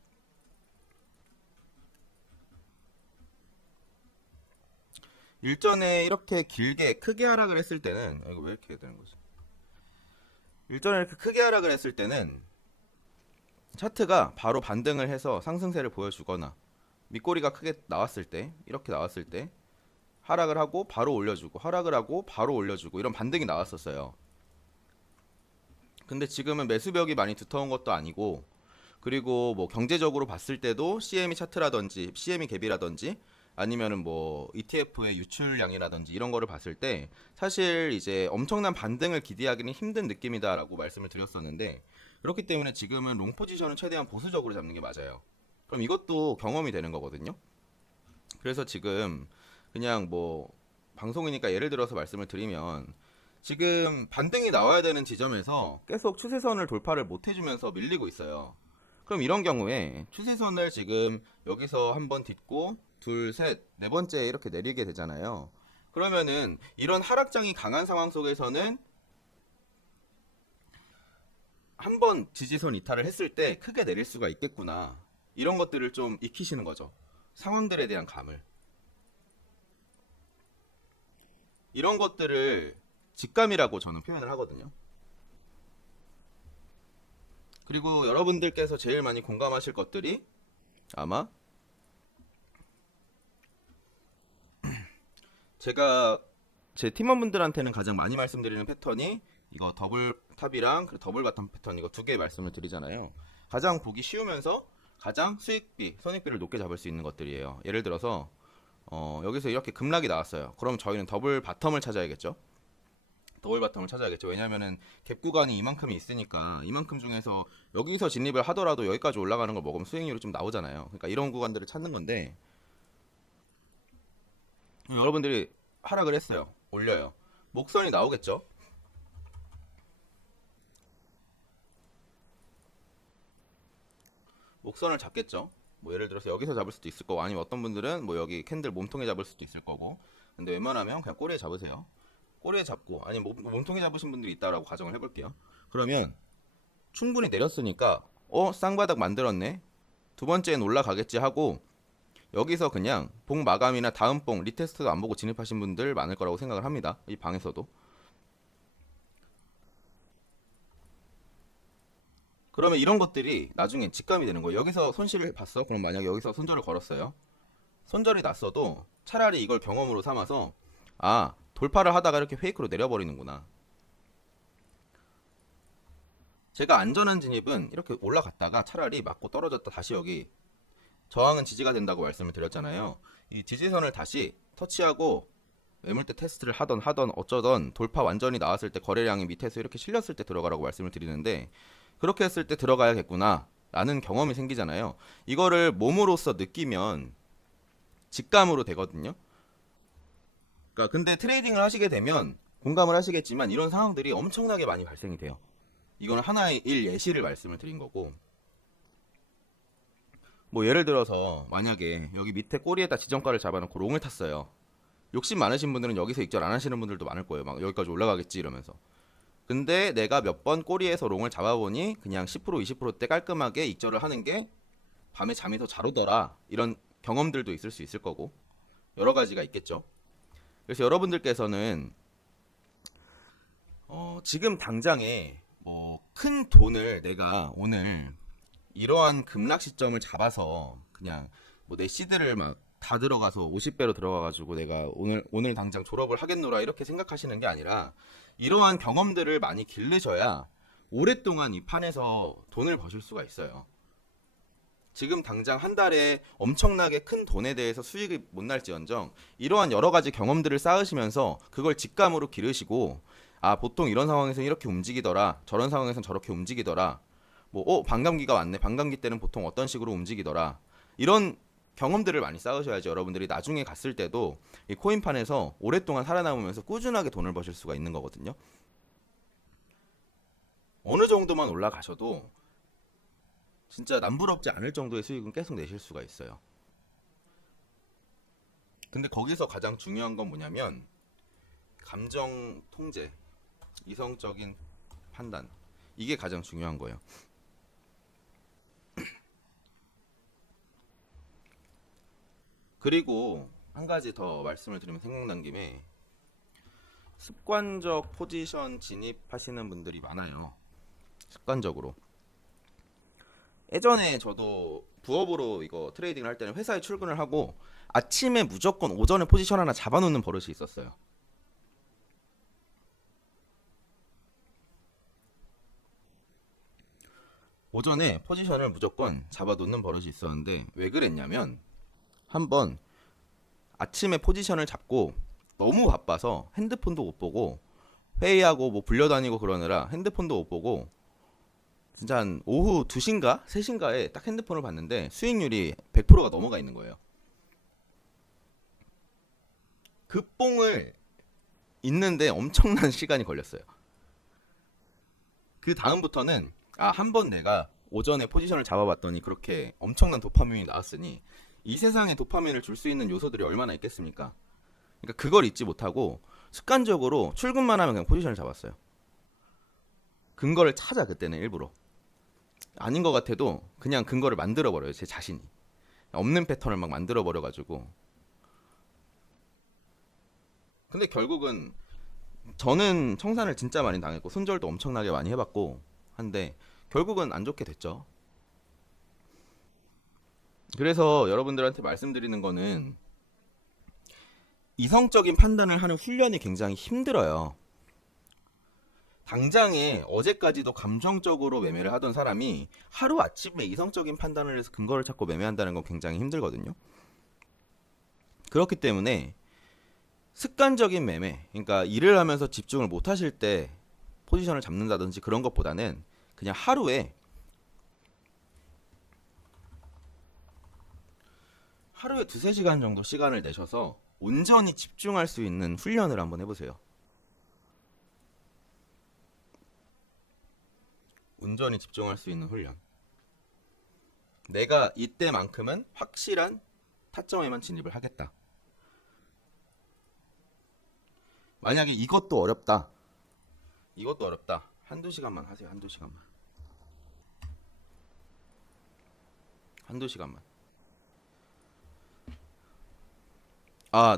일전에 이렇게 길게 크게 하락을 했을 때는, 이거 왜 이렇게 되는 거지? 일전에 이렇게 크게 하락을 했을 때는 차트가 바로 반등을 해서 상승세를 보여주거나, 밑꼬리가 크게 나왔을 때, 이렇게 나왔을 때 하락을 하고 바로 올려주고, 하락을 하고 바로 올려주고, 이런 반등이 나왔었어요. 근데 지금은 매수벽이 많이 두터운 것도 아니고, 그리고 뭐 경제적으로 봤을 때도 CME 차트라든지 CME 갭이라든지 아니면은 뭐 ETF의 유출량이라든지 이런 거를 봤을 때 사실 이제 엄청난 반등을 기대하기는 힘든 느낌이다라고 말씀을 드렸었는데, 그렇기 때문에 지금은 롱 포지션은 최대한 보수적으로 잡는 게 맞아요. 그럼 이것도 경험이 되는 거거든요. 그래서 지금 그냥 뭐 방송이니까 예를 들어서 말씀을 드리면, 지금 반등이 나와야 되는 지점에서 계속 추세선을 돌파를 못 해주면서 밀리고 있어요. 그럼 이런 경우에 추세선을 지금 여기서 한번 딛고 둘, 셋, 네 번째 이렇게 내리게 되잖아요. 그러면은 이런 하락장이 강한 상황 속에서는 한번 지지선 이탈을 했을 때 크게 내릴 수가 있겠구나, 이런 것들을 좀 익히시는 거죠. 상황들에 대한 감을. 이런 것들을 직감이라고 저는 표현을 하거든요. 그리고 여러분들께서 제일 많이 공감하실 것들이 아마 제가 제 팀원분들한테는 가장 많이 말씀드리는 패턴이 이거 더블 탑이랑 더블 바텀 패턴, 이거 두 개 말씀을 드리잖아요. 가장 보기 쉬우면서 가장 수익비, 손익비를 높게 잡을 수 있는 것들이에요. 예를 들어서 여기서 이렇게 급락이 나왔어요. 그럼 저희는 더블 바텀을 찾아야겠죠. 더블 바텀을 찾아야겠죠. 왜냐면은 갭 구간이 이만큼이 있으니까, 이만큼 중에서 여기서 진입을 하더라도 여기까지 올라가는 걸 먹으면 수익률이 좀 나오잖아요. 그러니까 이런 구간들을 찾는 건데, 여러분들이 하락을 했어요. 올려요. 목선이 나오겠죠. 목선을 잡겠죠. 뭐 예를 들어서 여기서 잡을 수도 있을 거고, 아니면 어떤 분들은 뭐 여기 캔들 몸통에 잡을 수도 있을 거고. 근데 웬만하면 그냥 꼬리에 잡으세요. 꼬리에 잡고, 아니 몸통에 잡으신 분들이 있다라고 가정을 해볼게요. 그러면 충분히 내렸으니까 쌍바닥 만들었네, 두 번째는 올라가겠지 하고 여기서 그냥 봉 마감이나 다음 봉 리테스트도 안 보고 진입하신 분들 많을 거라고 생각을 합니다. 이 방에서도. 그러면 이런 것들이 나중에 직감이 되는 거예요. 여기서 손실을 봤어? 그럼 만약에 여기서 손절을 걸었어요. 손절이 났어도 차라리 이걸 경험으로 삼아서, 아, 돌파를 하다가 이렇게 페이크로 내려버리는구나. 제가 안전한 진입은 이렇게 올라갔다가 차라리 맞고 떨어졌다 다시 여기 저항은 지지가 된다고 말씀을 드렸잖아요. 이 지지선을 다시 터치하고 매물대 테스트를 하던 어쩌던 돌파 완전히 나왔을 때, 거래량이 밑에서 이렇게 실렸을 때 들어가라고 말씀을 드리는데, 그렇게 했을 때 들어가야겠구나 라는 경험이 생기잖아요. 이거를 몸으로써 느끼면 직감으로 되거든요. 그러니까 근데 트레이딩을 하시게 되면 공감을 하시겠지만 이런 상황들이 엄청나게 많이 발생이 돼요. 이거는 하나의 일 예시를 말씀을 드린 거고, 뭐 예를 들어서 만약에 여기 밑에 꼬리에다 지정가를 잡아놓고 롱을 탔어요. 욕심 많으신 분들은 여기서 익절 안 하시는 분들도 많을 거예요. 막 여기까지 올라가겠지 이러면서. 근데 내가 몇 번 꼬리에서 롱을 잡아보니 그냥 10% 20%대 깔끔하게 익절을 하는 게 밤에 잠이 더 잘 오더라, 이런 경험들도 있을 수 있을 거고, 여러 가지가 있겠죠. 그래서 여러분들께서는 지금 당장에 뭐 큰 돈을 내가 오늘 이러한 급락 시점을 잡아서 그냥 뭐 내 시드를 막 다 들어가서 50배로 들어가가지고 내가 오늘 당장 졸업을 하겠노라 이렇게 생각하시는 게 아니라, 이러한 경험들을 많이 기르셔야 오랫동안 이 판에서 돈을 버실 수가 있어요. 지금 당장 한 달에 엄청나게 큰 돈에 대해서 수익이 못 날지언정 이러한 여러 가지 경험들을 쌓으시면서 그걸 직감으로 기르시고, 아 보통 이런 상황에서는 이렇게 움직이더라, 저런 상황에서는 저렇게 움직이더라, 뭐 반감기가 왔네, 반감기 때는 보통 어떤 식으로 움직이더라, 이런 경험들을 많이 쌓으셔야지 여러분들이 나중에 갔을 때도 이 코인판에서 오랫동안 살아남으면서 꾸준하게 돈을 버실 수가 있는 거거든요. 어느 정도만 올라가셔도 진짜 남부럽지 않을 정도의 수익은 계속 내실 수가 있어요. 근데 거기서 가장 중요한 건 뭐냐면 감정 통제, 이성적인 판단, 이게 가장 중요한 거예요. 그리고 한 가지 더 말씀을 드리면 생각난 김에, 습관적 포지션 진입하시는 분들이 많아요. 습관적으로. 예전에 저도 부업으로 이거 트레이딩을 할 때는 회사에 출근을 하고 아침에 무조건 오전에 포지션 하나 잡아놓는 버릇이 있었어요. 오전에 포지션을 무조건 잡아놓는 버릇이 있었는데, 왜 그랬냐면 한번 아침에 포지션을 잡고 너무 바빠서 핸드폰도 못 보고 회의하고 뭐 불려다니고 그러느라 핸드폰도 못 보고 진짜 한 오후 2시인가 3시인가에 딱 핸드폰을 봤는데 수익률이 100%가 넘어가 있는 거예요. 그 뽕을 있는데 엄청난 시간이 걸렸어요. 그 다음부터는 한 번 내가 오전에 포지션을 잡아봤더니 그렇게 엄청난 도파민이 나왔으니 이 세상에 도파민을 줄 수 있는 요소들이 얼마나 있겠습니까? 그러니까 그걸 잊지 못하고 습관적으로 출근만 하면 그냥 포지션을 잡았어요. 근거를 찾아, 그때는 일부러. 아닌 것 같아도 그냥 근거를 만들어 버려요, 제 자신이. 없는 패턴을 막 만들어 버려 가지고. 근데 결국은 저는 청산을 진짜 많이 당했고 손절도 엄청나게 많이 해봤고 한데 결국은 안 좋게 됐죠. 그래서 여러분들한테 말씀드리는 거는 이성적인 판단을 하는 훈련이 굉장히 힘들어요. 당장에 어제까지도 감정적으로 매매를 하던 사람이 하루아침에 이성적인 판단을 해서 근거를 찾고 매매한다는 건 굉장히 힘들거든요. 그렇기 때문에 습관적인 매매, 그러니까 일을 하면서 집중을 못 하실 때 포지션을 잡는다든지 그런 것보다는 그냥 하루에 2~3시간 정도 시간을 내셔서 온전히 집중할 수 있는 훈련을 한번 해보세요. 온전히 집중할 수 있는 훈련. 내가 이때만큼은 확실한 타점에만 진입을 하겠다. 만약에 이것도 어렵다. 한두 시간만 하세요. 한두 시간만.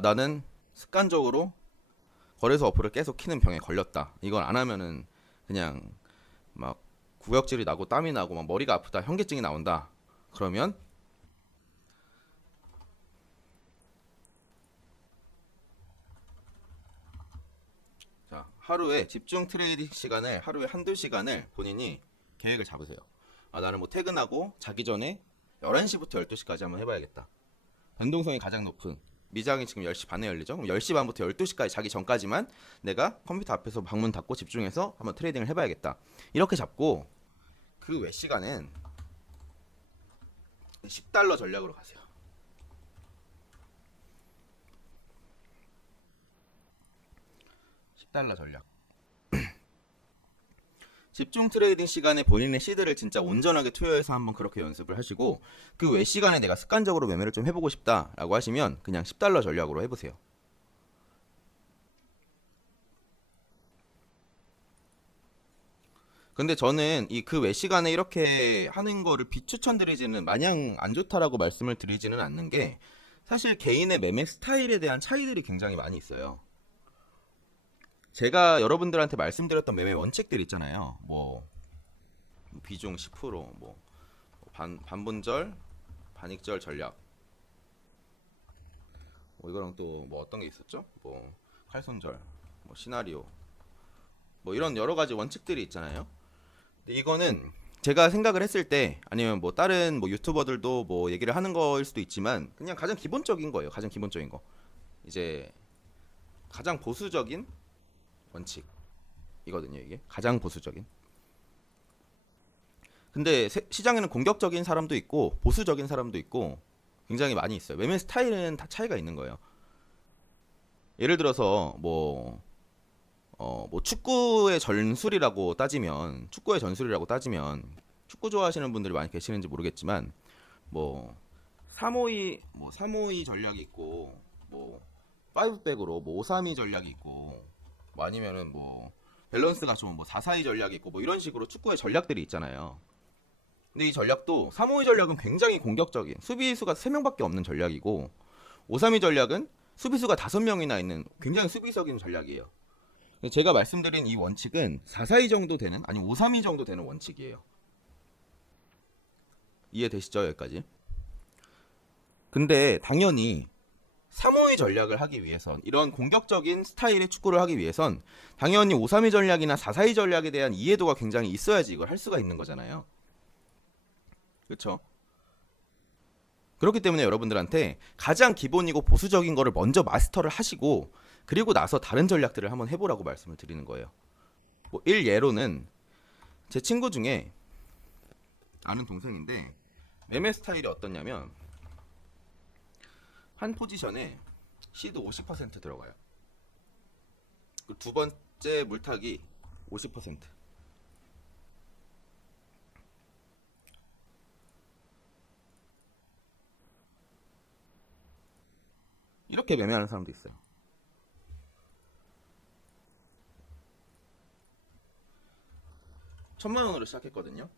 나는 습관적으로 거래소 어플을 계속 키는 병에 걸렸다. 이걸 안 하면은 그냥 막 구역질이 나고 땀이 나고 막 머리가 아프다, 현기증이 나온다. 그러면 자, 하루에 집중 트레이딩 시간을 하루에 한두 시간을 본인이 계획을 잡으세요. 나는 뭐 퇴근하고 자기 전에 11시부터 12시까지 한번 해봐야겠다. 변동성이 가장 높은 미장이 지금 10시 반에 열리죠. 그럼 10시 반부터 12시까지 자기 전까지만 내가 컴퓨터 앞에서 방문 닫고 집중해서 한번 트레이딩을 해봐야겠다. 이렇게 잡고 그 외 시간은 $10 전략으로 가세요. $10 전략. 집중 트레이딩 시간에 본인의 시드를 진짜 온전하게 투여해서 한번 그렇게 연습을 하시고, 그 외 시간에 내가 습관적으로 매매를 좀 해보고 싶다라고 하시면 그냥 $10 전략으로 해보세요. 근데 저는 이 그 외 시간에 이렇게 하는 거를 비추천드리지는, 마냥 안 좋다라고 말씀을 드리지는 않는 게, 사실 개인의 매매 스타일에 대한 차이들이 굉장히 많이 있어요. 제가 여러분들한테 말씀드렸던 매매 원칙들 있잖아요. 뭐 비중 10%, 뭐 반분절, 반익절 전략. 뭐 이거랑 또 뭐 어떤 게 있었죠? 뭐 칼손절, 뭐 시나리오, 뭐 이런 여러 가지 원칙들이 있잖아요. 근데 이거는 제가 생각을 했을 때 아니면 뭐 다른 뭐 유튜버들도 뭐 얘기를 하는 거일 수도 있지만 그냥 가장 기본적인 거예요. 가장 기본적인 거. 이제 가장 보수적인 원칙이거든요, 이게. 가장 보수적인. 근데 시장에는 공격적인 사람도 있고 보수적인 사람도 있고 굉장히 많이 있어요. 매매 스타일은 다 차이가 있는 거예요. 예를 들어서 뭐 축구의 전술이라고 따지면 축구 좋아하시는 분들이 많이 계시는지 모르겠지만 뭐 352 전략이 있고 뭐 5백으로 뭐 532 전략이 있고 뭐 아니면은 뭐 밸런스가 좋은 뭐 442 전략이 있고 뭐 이런 식으로 축구의 전략들이 있잖아요. 근데 이 전략도 352 전략은 굉장히 공격적인 수비수가 3명밖에 없는 전략이고 532 전략은 수비수가 5명이나 있는 굉장히 수비적인 전략이에요. 제가 말씀드린 이 원칙은 442 정도 되는 아니 532 정도 되는 원칙이에요. 이해되시죠? 여기까지. 근데 당연히 352 전략을 하기 위해선 이런 공격적인 스타일의 축구를 하기 위해선 당연히 532 전략이나 442 전략에 대한 이해도가 굉장히 있어야지 이걸 할 수가 있는 거잖아요. 그렇죠? 그렇기 때문에 여러분들한테 가장 기본이고 보수적인 거를 먼저 마스터를 하시고 그리고 나서 다른 전략들을 한번 해보라고 말씀을 드리는 거예요. 뭐 일예로는 제 친구 중에 아는 동생인데 매매 스타일이 어떻냐면 한 포지션에 시드 50% 들어가요. 그 두 번째 물타기 50%. 이렇게 매매하는 사람도 있어요. 1,000만 원으로 시작했거든요.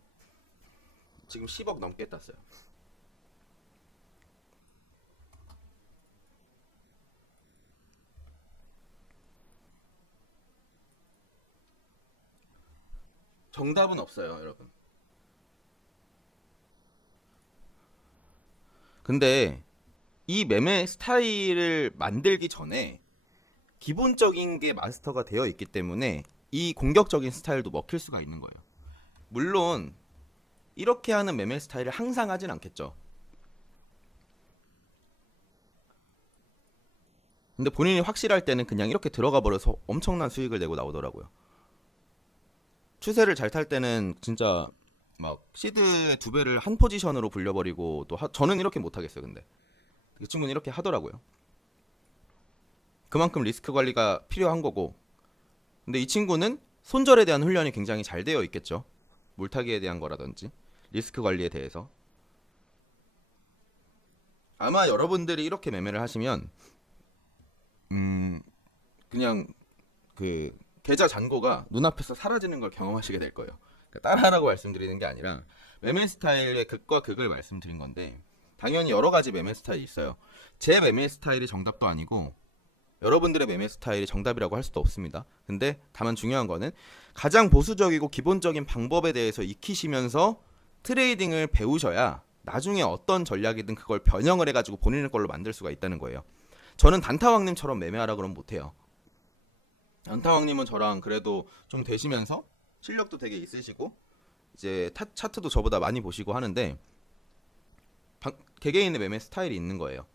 지금 10억 넘게 땄어요. 정답은 없어요, 여러분. 근데 이 매매 스타일을 만들기 전에 기본적인 게 마스터가 되어 있기 때문에 이 공격적인 스타일도 먹힐 수가 있는 거예요. 물론 이렇게 하는 매매 스타일을 항상 하진 않겠죠. 근데 본인이 확실할 때는 그냥 이렇게 들어가 버려서 엄청난 수익을 내고 나오더라고요. 추세를 잘 탈 때는 진짜 막 시드의 2배를 한 포지션으로 불려버리고 또 저는 이렇게 못하겠어요. 근데 그 친구는 이렇게 하더라고요. 그만큼 리스크 관리가 필요한 거고. 근데 이 친구는 손절에 대한 훈련이 굉장히 잘 되어 있겠죠. 물타기에 대한 거라든지 리스크 관리에 대해서. 아마 여러분들이 이렇게 매매를 하시면 그냥 그 계좌 잔고가 눈앞에서 사라지는 걸 경험하시게 될 거예요. 그러니까 따라하라고 말씀드리는 게 아니라 매매 스타일의 극과 극을 말씀드린 건데 당연히 여러 가지 매매 스타일이 있어요. 제 매매 스타일이 정답도 아니고 여러분들의 매매 스타일이 정답이라고 할 수도 없습니다. 근데 다만 중요한 거는 가장 보수적이고 기본적인 방법에 대해서 익히시면서 트레이딩을 배우셔야 나중에 어떤 전략이든 그걸 변형을 해가지고 본인의 걸로 만들 수가 있다는 거예요. 저는 단타왕님처럼 매매하라 그러면 못해요. 단타왕님은 저랑 그래도 좀 되시면서 실력도 되게 있으시고 이제 차트도 저보다 많이 보시고 하는데 개개인의 매매 스타일이 있는 거예요.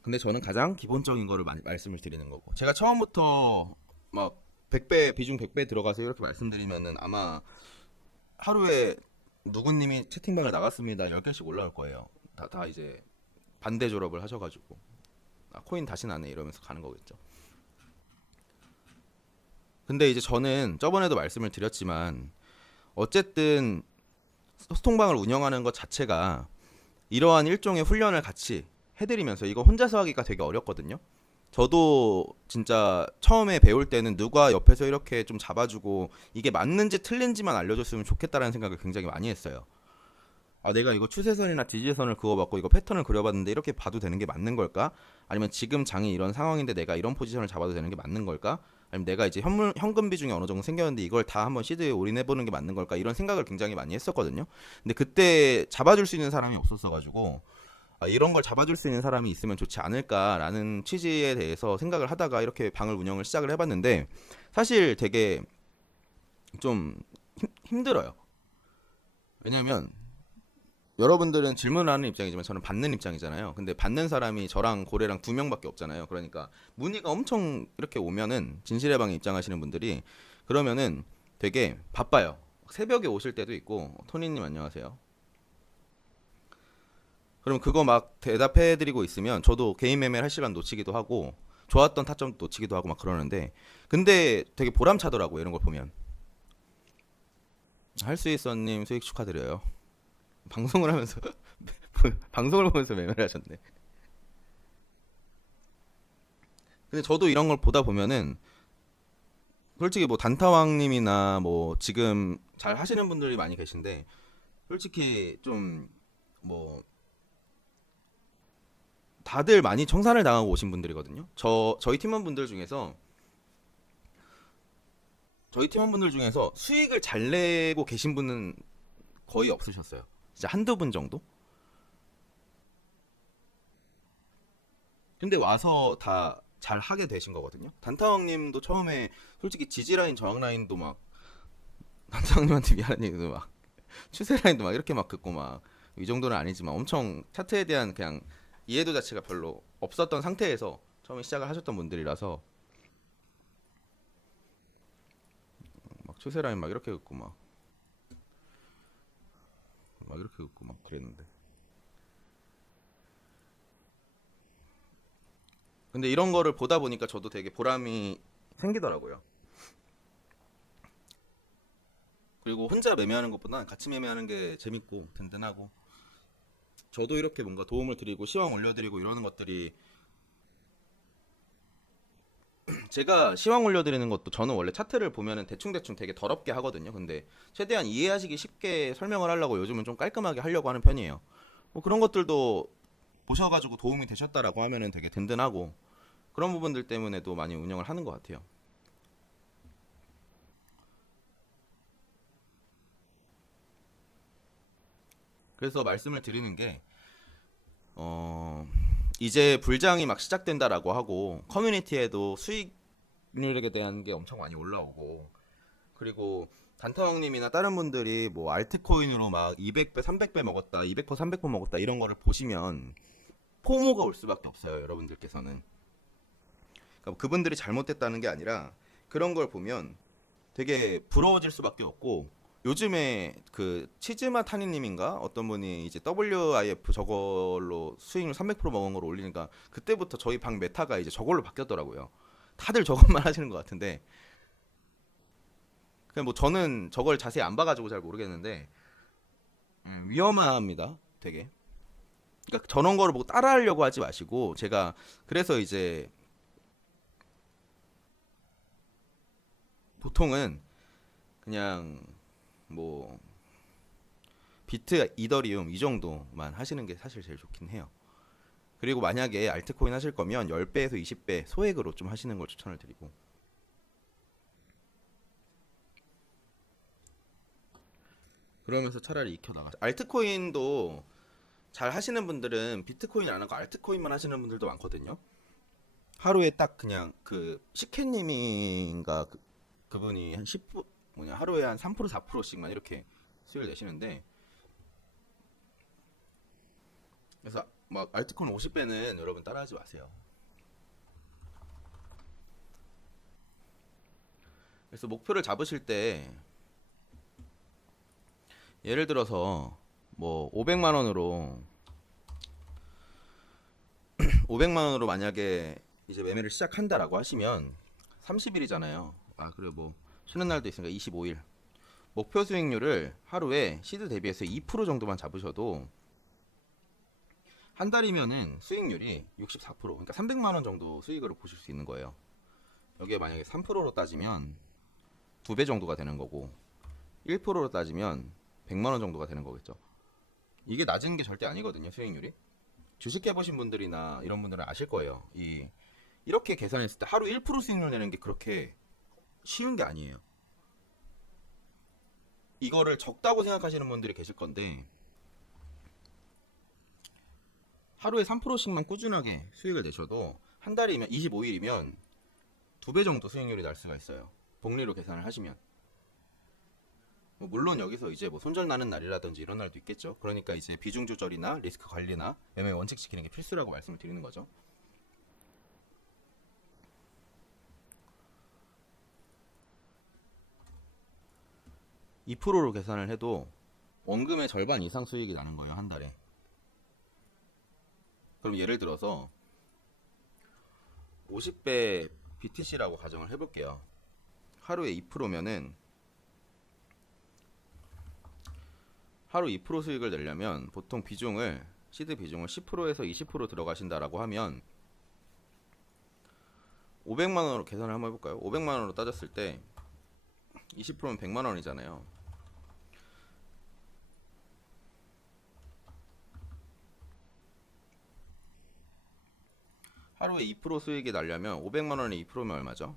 근데 저는 가장 기본적인 거를 말씀을 드리는 거고 제가 처음부터 막 100배 비중 100배 들어가서 이렇게 말씀드리면은 아마 하루에 누구님이 채팅방에 나갔습니다 10개씩 올라올 거예요. 다 이제 반대 졸업을 하셔가지고 코인 다시는 안 해 이러면서 가는 거겠죠. 근데 이제 저는 저번에도 말씀을 드렸지만 어쨌든 소통방을 운영하는 것 자체가 이러한 일종의 훈련을 같이 해드리면서 이거 혼자서 하기가 되게 어렵거든요. 저도 진짜 처음에 배울 때는 누가 옆에서 이렇게 좀 잡아주고 이게 맞는지 틀린지만 알려줬으면 좋겠다라는 생각을 굉장히 많이 했어요. 아, 내가 이거 추세선이나 지지선을 그어봤고 이거 패턴을 그려봤는데 이렇게 봐도 되는 게 맞는 걸까? 아니면 지금 장이 이런 상황인데 내가 이런 포지션을 잡아도 되는 게 맞는 걸까? 아니면 내가 이제 현금 비중이 어느 정도 생겼는데 이걸 다 한번 시드에 올인해보는 게 맞는 걸까? 이런 생각을 굉장히 많이 했었거든요. 근데 그때 잡아줄 수 있는 사람이 없었어가지고 이런 걸 잡아줄 수 있는 사람이 있으면 좋지 않을까라는 취지에 대해서 생각을 하다가 이렇게 방을 운영을 시작을 해봤는데 사실 되게 좀 힘들어요. 왜냐면 여러분들은 질문을 하는 입장이지만 저는 받는 입장이잖아요. 근데 받는 사람이 저랑 고래랑 두 명밖에 없잖아요. 그러니까 문의가 엄청 이렇게 오면은 진실의 방에 입장하시는 분들이 그러면은 되게 바빠요. 새벽에 오실 때도 있고 토니님 안녕하세요. 그럼 그거 막 대답해드리고 있으면 저도 개인 매매를 할 시간 놓치기도 하고 좋았던 타점 놓치기도 하고 막 그러는데 근데 되게 보람차더라고요. 이런 걸 보면. 할 수 있어님 수익 축하드려요. 방송을 하면서 방송을 보면서 매매를 하셨네. 근데 저도 이런 걸 보다 보면은 솔직히 뭐 단타왕님이나 뭐 지금 잘 하시는 분들이 많이 계신데 솔직히 좀 뭐 다들 많이 청산을 당하고 오신 분들이거든요. 저희 팀원분들 중에서 수익을 잘 내고 계신 분은 거의 없으셨어요. 진짜 한두 분 정도? 근데 와서 다 잘 하게 되신 거거든요. 단타왕님도 처음에 솔직히 지지 라인, 저항 라인도 막 단타왕님한테 미안한 얘기도 막 추세 라인도 막 이렇게 막 긋고 막 이 정도는 아니지만 엄청 차트에 대한 그냥 이해도 자체가 별로 없었던 상태에서 처음에 시작을 하셨던 분들이라서 막 추세 라인 막 이렇게 긋고 막 이렇게 긋고 막 그랬는데. 근데 이런 거를 보다 보니까 저도 되게 보람이 생기더라고요. 그리고 혼자 매매하는 것보다 같이 매매하는 게 재밌고 든든하고 저도 이렇게 뭔가 도움을 드리고 시황 올려드리고 이러는 것들이 제가 시황 올려드리는 것도 저는 원래 차트를 보면은 대충대충 되게 더럽게 하거든요. 근데 최대한 이해하시기 쉽게 설명을 하려고 요즘은 좀 깔끔하게 하려고 하는 편이에요. 뭐 그런 것들도 보셔가지고 도움이 되셨다라고 하면은 되게 든든하고 그런 부분들 때문에도 많이 운영을 하는 것 같아요. 그래서 말씀을 드리는 게 어, 이제 불장이 막 시작된다라고 하고 커뮤니티에도 수익률에 대한 게 엄청 많이 올라오고 그리고 단타왕님이나 다른 분들이 뭐 알트코인으로 막 200배, 300배 먹었다, 200%, 300% 먹었다 이런 거를 보시면 포모가 올 수밖에 없어요, 여러분들께서는. 그러니까 그분들이 잘못됐다는 게 아니라 그런 걸 보면 되게 부러워질 수밖에 없고 요즘에 그 치즈마 타니님인가 어떤 분이 이제 WIF 저걸로 수익률 300% 먹은 걸 올리니까 그때부터 저희 방 메타가 이제 저걸로 바뀌었더라고요. 다들 저것만 하시는 것 같은데 그냥 뭐 저는 저걸 자세히 안 봐가지고 잘 모르겠는데 위험합니다. 되게. 그러니까 저런 거를 보고 따라하려고 하지 마시고 제가 그래서 이제 보통은 그냥 뭐 비트, 이더리움 이 정도만 하시는 게 사실 제일 좋긴 해요. 그리고 만약에 알트코인 하실 거면 10배에서 20배 소액으로 좀 하시는 걸 추천을 드리고 그러면서 차라리 익혀 나가. 알트코인도 잘 하시는 분들은 비트코인 안 하고 알트코인만 하시는 분들도 많거든요. 하루에 딱 그냥 그 시케님인가 그분이 한 10% 뭐냐 하루에 한 3% 4%씩만 이렇게 수익을 내시는데 그래서 막 알트코인 50배는 여러분 따라하지 마세요. 그래서 목표를 잡으실 때 예를 들어서 뭐 500만 원으로 만약에 이제 매매를 시작한다라고 하시면 30일이잖아요. 아, 그리고 뭐 쉬는 날도 있으니까 25일. 목표 수익률을 하루에 시드 대비해서 2% 정도만 잡으셔도 한 달이면은 수익률이 64%, 그러니까 300만 원 정도 수익을 보실 수 있는 거예요. 여기에 만약에 3%로 따지면 2배 정도가 되는 거고 1%로 따지면 100만 원 정도가 되는 거겠죠. 이게 낮은 게 절대 아니거든요, 수익률이. 주식 해보신 분들이나 이런 분들은 아실 거예요. 이렇게 계산했을 때 하루 1% 수익률 내는 게 그렇게 쉬운 게 아니에요. 이거를 적다고 생각하시는 분들이 계실 건데 하루에 3%씩만 꾸준하게 수익을 내셔도 한 달이면 25일이면 2배 정도 수익률이 날 수가 있어요. 복리로 계산을 하시면. 뭐 물론 여기서 이제 뭐 손절 나는 날이라든지 이런 날도 있겠죠. 그러니까 이제 비중 조절이나 리스크 관리나 매매 원칙 지키는 게 필수라고 말씀을 드리는 거죠. 2%로 계산을 해도 원금의 절반 이상 수익이 나는 거예요, 한 달에. 그럼 예를 들어서 50배 BTC라고 가정을 해볼게요. 하루에 2%면은 하루 2% 수익을 내려면 보통 비중을 시드 비중을 10%에서 20% 들어가신다라고 하면 500만 원으로 계산을 한번 해볼까요? 500만 원으로 따졌을 때 20%면 100만 원이잖아요. 하루에 2% 수익이 나려면 500만 원에 2%면 얼마죠?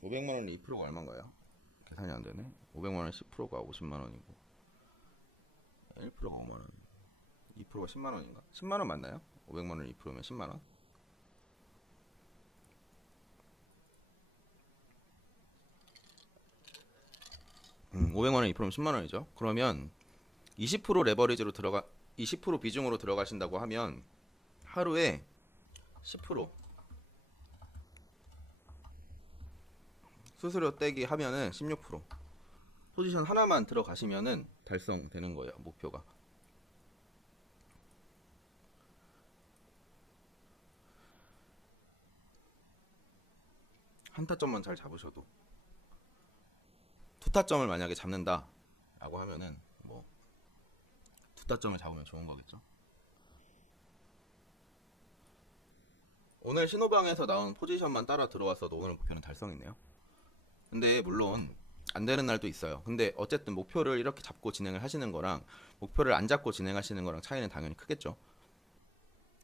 500만 원에 2%가 얼마인가요? 계산이 안 되네. 500만 원에 10%가 50만 원이고 1%가 5만 원. 2%가 10만 원인가? 10만 원 맞나요? 500만 원에 2%면 10만 원? 500만 원에 2%면 10만 원이죠. 그러면 20% 레버리지로 들어가 20% 비중으로 들어가신다고 하면 하루에 10% 수수료 떼기 하면은 16% 포지션 하나만 들어가시면은 달성되는 거예요, 목표가. 한 타점만 잘 잡으셔도. 두 타점을 만약에 잡는다라고 하면은 뭐 두 타점을 잡으면 좋은 거겠죠. 오늘 신호방에서 나온 포지션만 따라 들어왔어도 오늘 목표는 달성이네요. 근데 물론 안 되는 날도 있어요. 근데 어쨌든 목표를 이렇게 잡고 진행을 하시는 거랑 목표를 안 잡고 진행하시는 거랑 차이는 당연히 크겠죠.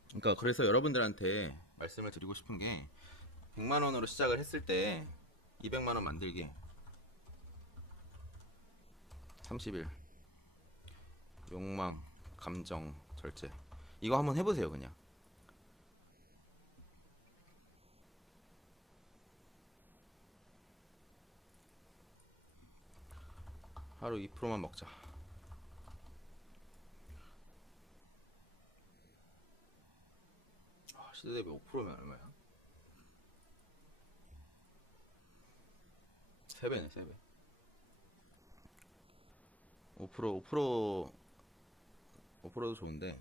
그러니까 그래서 여러분들한테 말씀을 드리고 싶은 게 100만 원으로 시작을 했을 때 200만 원 만들기 30일 욕망 감정 절제 이거 한번 해보세요. 그냥 하루 2%만 먹자. 시드 대비 5%면 얼마야? 3배네 3배. 5%도 좋은데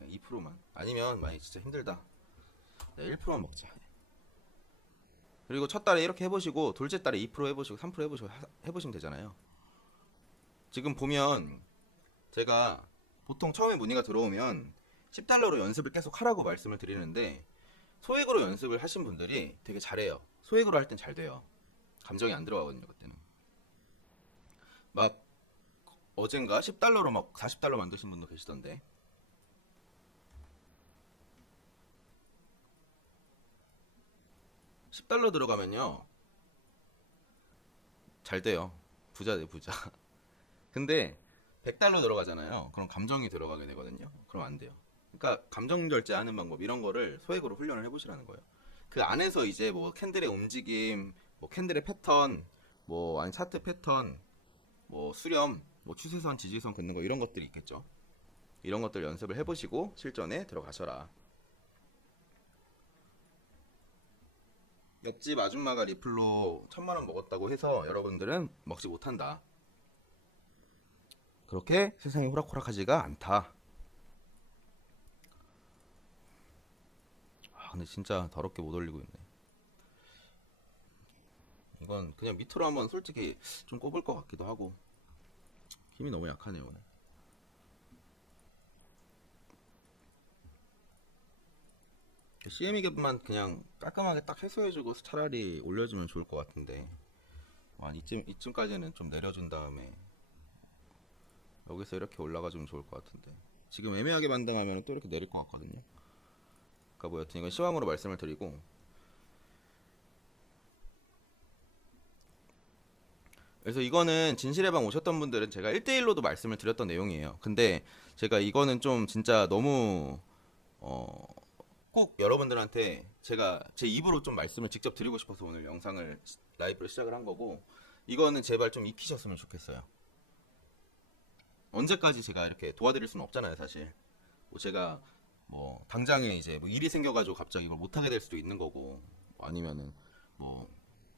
2%만? 아니면 많이 진짜 힘들다 1%만 먹자. 그리고 첫 달에 이렇게 해보시고 둘째 달에 2% 해보시고 3% 해보시고 해보시면 되잖아요. 지금 보면 제가 보통 처음에 문의가 들어오면 10달러로 연습을 계속 하라고 말씀을 드리는데 소액으로 연습을 하신 분들이 되게 잘해요. 소액으로 할 땐 잘 돼요. 감정이 안 들어가거든요. 그때는 막 어젠가 10달러로 막 40달러 만드신 분도 계시던데. $10 들어가면요 잘 돼요. 부자 돼 부자. 근데 $100 들어가잖아요. 그럼 감정이 들어가게 되거든요. 그럼 안 돼요. 그러니까 감정 절제하는 방법 이런 거를 소액으로 훈련을 해보시라는 거예요. 그 안에서 이제 뭐 캔들의 움직임, 뭐 캔들의 패턴, 뭐 아니 차트 패턴, 뭐 수렴, 뭐 추세선, 지지선 긋는 거 이런 것들이 있겠죠. 이런 것들 연습을 해보시고 실전에 들어가셔라. 옆집 아줌마가 리플로 1000만 원 먹었다고 해서 여러분들은 먹지 못한다. 그렇게 세상이 호락호락하지가 않다. 근데 진짜 더럽게 못 올리고 있네. 이건 그냥 밑으로 한번 솔직히 좀 꼽을 것 같기도 하고 힘이 너무 약하네요 오늘. CME 갭만 그냥 깔끔하게 딱 해소해주고 차라리 올려주면 좋을 것 같은데 이쯤까지는 좀 내려준 다음에 여기서 이렇게 올라가주면 좋을 것 같은데 지금 애매하게 반등하면 또 이렇게 내릴 것 같거든요. 그러니까 뭐 여튼 이건 시황으로 말씀을 드리고 그래서 이거는 진실의 방 오셨던 분들은 제가 1대1로도 말씀을 드렸던 내용이에요. 근데 제가 이거는 좀 진짜 너무 꼭 여러분들한테 제가 제 입으로 좀 말씀을 직접 드리고 싶어서 오늘 영상을 라이브로 시작을 한 거고 이거는 제발 좀 익히셨으면 좋겠어요. 언제까지 제가 이렇게 도와드릴 수는 없잖아요, 사실. 뭐 제가 뭐 당장에 이제 뭐 일이 생겨가지고 갑자기 뭐 못하게 될 수도 있는 거고, 뭐 아니면은 뭐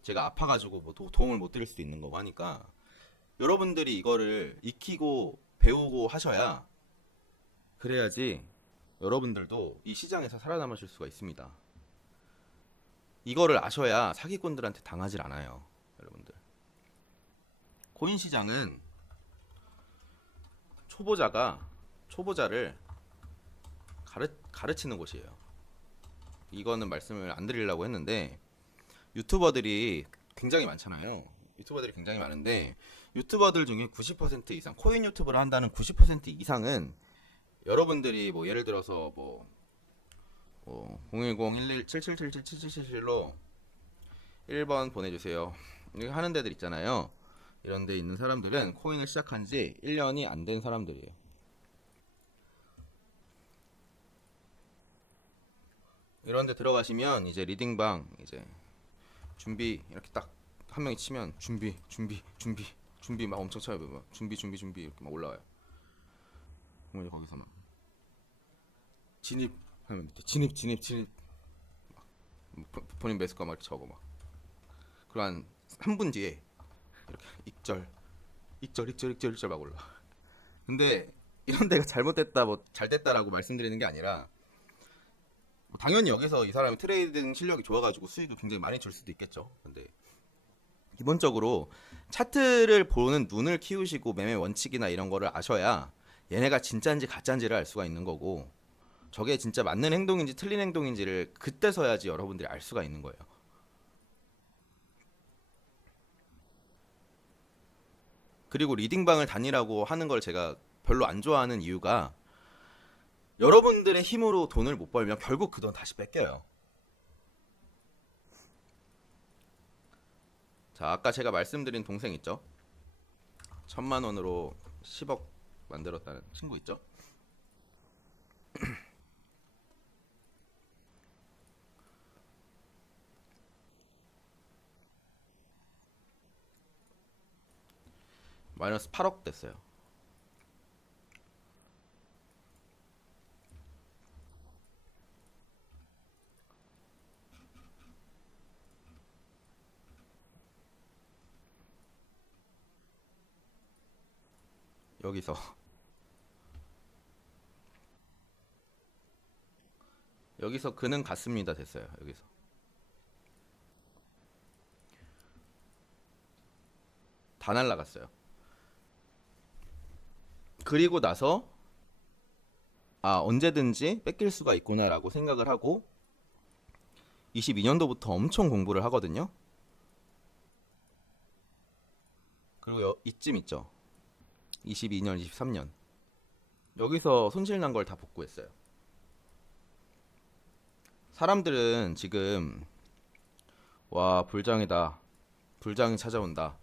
제가 아파가지고 뭐 도움을 못 드릴 수도 있는 거고 하니까 여러분들이 이거를 익히고 배우고 하셔야, 그래야지 여러분들도 이 시장에서 살아남으실 수가 있습니다. 이거를 아셔야 사기꾼들한테 당하질 않아요, 여러분들. 코인 시장은 초보자를 가르치는 곳이에요. 이거는 말씀을 안 드리려고 했는데, 유튜버들이 굉장히 많잖아요. 유튜버들이 굉장히 많은데, 유튜버들 중에 90% 이상, 코인 유튜브를 한다는 90% 이상은 여러분들이 뭐 예를 들어서 뭐 010-1177777777로 1번 보내주세요, 이렇게 하는 데들 있잖아요. 이런 데 있는 사람들은 코인을 시작한 지 1년이 안 된 사람들이에요. 이런 데 들어가시면 이제 리딩방 이제 준비 이렇게 딱 한 명이 치면 준비 막 엄청 쳐요. 막 준비 이렇게 막 올라와요. 그럼 이제 거기서 막 진입 하면 밑에 진입 본인 매스과 막 이렇게 적어 막. 그리고 한 3분 뒤에 이렇게 익절 막 올라. 근데 이런 데가 잘못됐다 뭐 잘됐다라고 말씀드리는 게 아니라, 뭐 당연히 여기서 이 사람이 트레이딩 실력이 좋아가지고 수익을 굉장히 많이 줄 수도 있겠죠. 근데 기본적으로 차트를 보는 눈을 키우시고 매매 원칙이나 이런 거를 아셔야 얘네가 진짜인지 가짜인지를 알 수가 있는 거고, 저게 진짜 맞는 행동인지 틀린 행동인지를 그때서야지 여러분들이 알 수가 있는 거예요. 그리고 리딩방을 다니라고 하는 걸 제가 별로 안 좋아하는 이유가, 여러분들의 힘으로 돈을 못 벌면 결국 그 돈 다시 뺏겨요. 자, 아까 제가 말씀드린 동생 있죠? 1,000만 원으로 10억 만들었다는 친구 있죠? 마이너스 8억 됐어요. 여기서 여기서 그는 갔습니다 됐어요. 여기서 다 날라갔어요. 그리고 나서 언제든지 뺏길 수가 있구나라고 생각을 하고 22년도부터 엄청 공부를 하거든요. 그리고 이쯤 있죠. 22년, 23년. 여기서 손실 난 걸 다 복구했어요. 사람들은 지금 와, 불장이다. 불장이 찾아온다.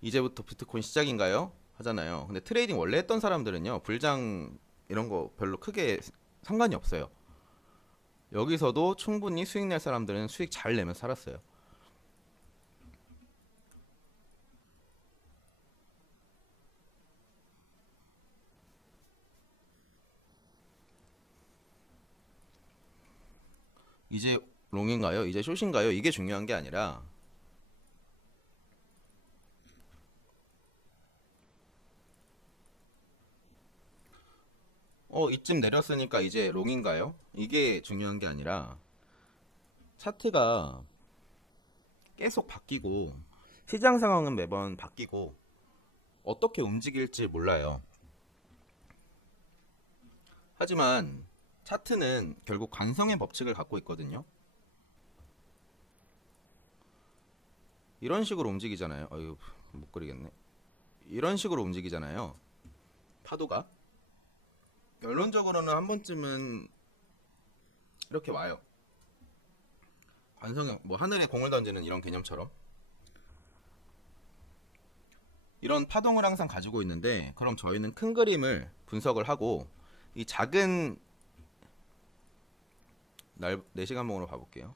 이제부터 비트코인 시작인가요? 하잖아요. 근데 트레이딩 원래 했던 사람들은요, 불장 이런 거 별로 크게 상관이 없어요. 여기서도 충분히 수익 낼 사람들은 수익 잘 내면 살았어요. 이제 롱인가요? 이제 숏인가요? 이게 중요한 게 아니라, 이쯤 내렸으니까 이제 롱인가요? 이게 중요한 게 아니라, 차트가 계속 바뀌고 시장 상황은 매번 바뀌고 어떻게 움직일지 몰라요. 하지만 차트는 결국 관성의 법칙을 갖고 있거든요. 이런 식으로 움직이잖아요. 어휴, 못 그리겠네. 이런 식으로 움직이잖아요. 파도가 결론적으로는 한 번쯤은 이렇게 와요. 관성형, 뭐 하늘에 공을 던지는 이런 개념처럼 이런 파동을 항상 가지고 있는데, 그럼 저희는 큰 그림을 분석을 하고 이 작은 날 4시간봉으로 가볼게요.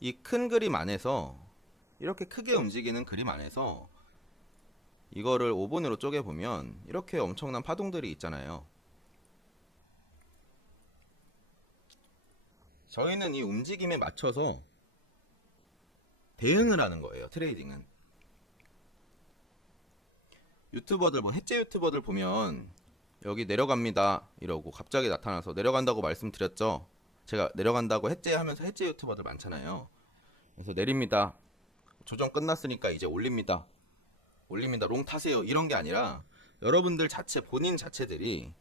이 큰 그림 안에서 이렇게 크게 움직이는 그림 안에서 이거를 5분으로 쪼개보면 이렇게 엄청난 파동들이 있잖아요. 저희는 이 움직임에 맞춰서 대응을 하는 거예요. 트레이딩은. 유튜버들 뭐 해체 유튜버들 보면 여기 내려갑니다 이러고 갑자기 나타나서 내려간다고 말씀드렸죠. 제가 내려간다고 해체하면서 해체 유튜버들 많잖아요. 그래서 내립니다. 조정 끝났으니까 이제 올립니다. 올립니다. 롱 타세요. 이런 게 아니라 여러분들 자체 본인 자체들이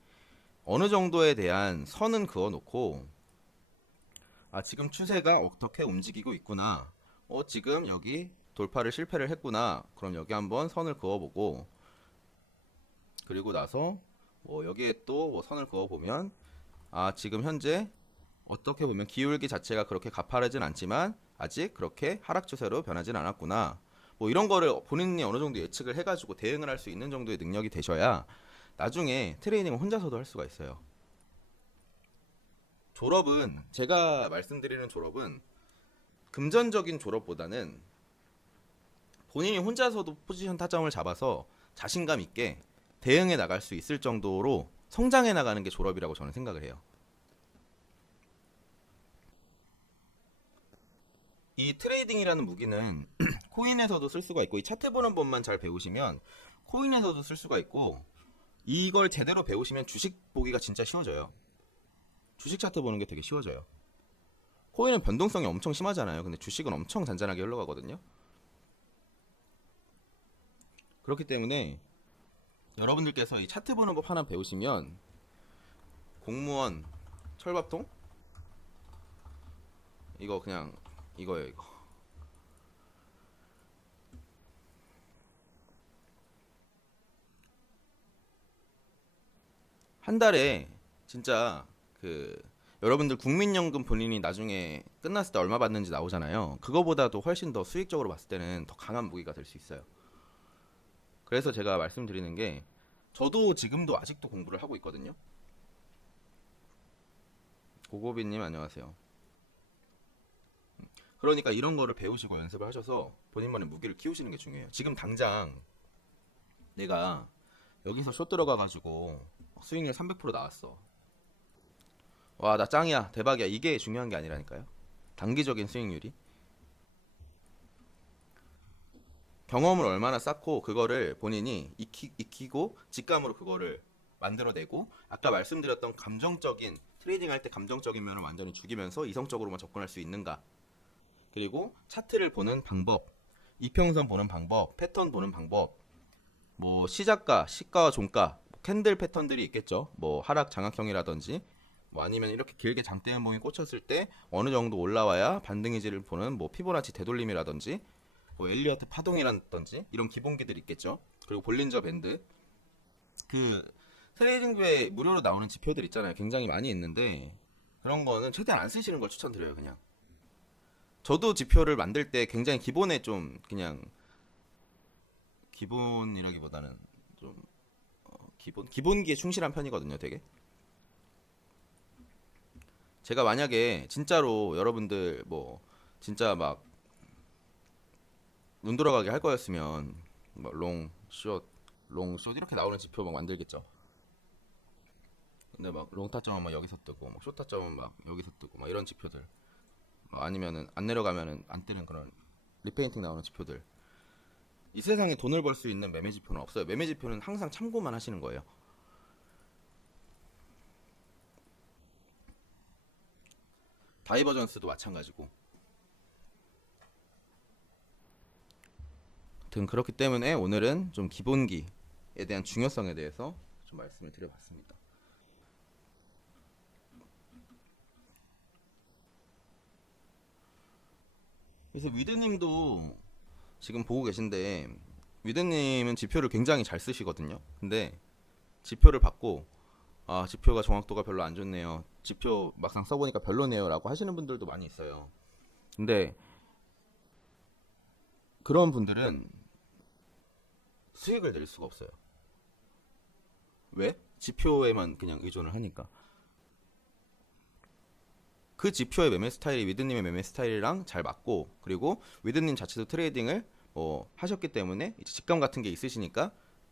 어느 정도에 대한 선은 그어 놓고 아 지금 추세가 어떻게 움직이고 있구나. 지금 여기 돌파를 실패를 했구나. 그럼 여기 한번 선을 그어보고 그리고 나서 뭐 여기에 또 선을 그어보면 아 지금 현재 어떻게 보면 기울기 자체가 그렇게 가파르진 않지만 아직 그렇게 하락 추세로 변하진 않았구나. 뭐 이런 거를 본인이 어느 정도 예측을 해가지고 대응을 할 수 있는 정도의 능력이 되셔야 나중에 트레이닝을 혼자서도 할 수가 있어요. 졸업은 제가 말씀드리는 졸업은 금전적인 졸업보다는 본인이 혼자서도 포지션 타점을 잡아서 자신감 있게 대응해 나갈 수 있을 정도로 성장해 나가는 게 졸업이라고 저는 생각을 해요. 이 트레이딩이라는 무기는 코인에서도 쓸 수가 있고 이 차트 보는 법만 잘 배우시면 코인에서도 쓸 수가 있고 이걸 제대로 배우시면 주식 보기가 진짜 쉬워져요. 주식 차트 보는 게 되게 쉬워져요. 코인은 변동성이 엄청 심하잖아요. 근데 주식은 엄청 잔잔하게 흘러가거든요. 그렇기 때문에 여러분들께서 이 차트 보는 법 하나 배우시면 공무원 철밥통 이거 그냥 이거예요. 이거 한 달에 진짜 그 여러분들 국민연금 본인이 나중에 끝났을 때 얼마 받는지 나오잖아요. 그거보다도 훨씬 더 수익적으로 봤을 때는 더 강한 무기가 될 수 있어요. 그래서 제가 말씀드리는 게 저도 지금도 아직도 공부를 하고 있거든요. 고고비님 안녕하세요. 그러니까 이런 거를 배우시고 연습을 하셔서 본인만의 무기를 키우시는 게 중요해요. 지금 당장 내가 여기서 숏 들어가가지고 수익률 300% 나왔어. 와, 나 짱이야. 대박이야. 이게 중요한 게 아니라니까요. 단기적인 수익률이. 경험을 얼마나 쌓고 그거를 본인이 익히고 직감으로 그거를 만들어내고 아까 말씀드렸던 감정적인 트레이딩 할 때 감정적인 면을 완전히 죽이면서 이성적으로만 접근할 수 있는가. 그리고 차트를 보는 방법, 이평선 보는 방법, 패턴 보는 방법, 뭐 시작가, 시가와 종가, 캔들 패턴들이 있겠죠. 뭐 하락 장악형이라든지 뭐 아니면 이렇게 길게 장대 음봉이 꽂혔을 때 어느 정도 올라와야 반등이지를 보는 뭐 피보나치 되돌림이라든지 뭐 엘리어트 파동이라든지 이런 기본기들이 있겠죠. 그리고 볼린저 밴드 그 트레이딩뷰에 무료로 나오는 지표들 있잖아요. 굉장히 많이 있는데 그런 거는 최대한 안 쓰시는 걸 추천드려요. 그냥 저도 지표를 만들 때 굉장히 기본에 좀 그냥 기본이라기보다는 좀 기본기에 충실한 편이거든요. 되게 제가 만약에 진짜로 여러분들 뭐 진짜 막 눈 돌아가게 할 거였으면 뭐 롱, 숏, 롱, 숏 이렇게 나오는 지표 막 만들겠죠. 근데 막 롱 타점은 막 여기서 뜨고 숏 타점은 막 여기서 뜨고 막 이런 지표들 뭐 아니면은 안 내려가면은 안 뜨는 그런 리페인팅 나오는 지표들 이 세상에 돈을 벌 수 있는 매매 지표는 없어요. 매매 지표는 항상 참고만 하시는 거예요. 다이버전스도 마찬가지고. 아무튼 그렇기 때문에 오늘은 좀 기본기에 대한 중요성에 대해서 좀 말씀을 드려봤습니다. 그래서 위드님도 지금 보고 계신데 위드님은 지표를 굉장히 잘 쓰시거든요. 근데 지표를 받고 아 지표가 정확도가 별로 안 좋네요. 지표 막상 써보니까 별로네요라고 하시는 분들도 많이 있어요. 근데 그런 분들은 수익을 낼 수가 없어요. 왜? 지표에만 그냥 의존을 하니까. 그 지표의 매매 스타일이 위드님의 매매 스타일이랑 잘 맞고, 그리고 위드님 자체도 트레이딩을 하셨기 때문에 이제 직감 같은 게 있으시니까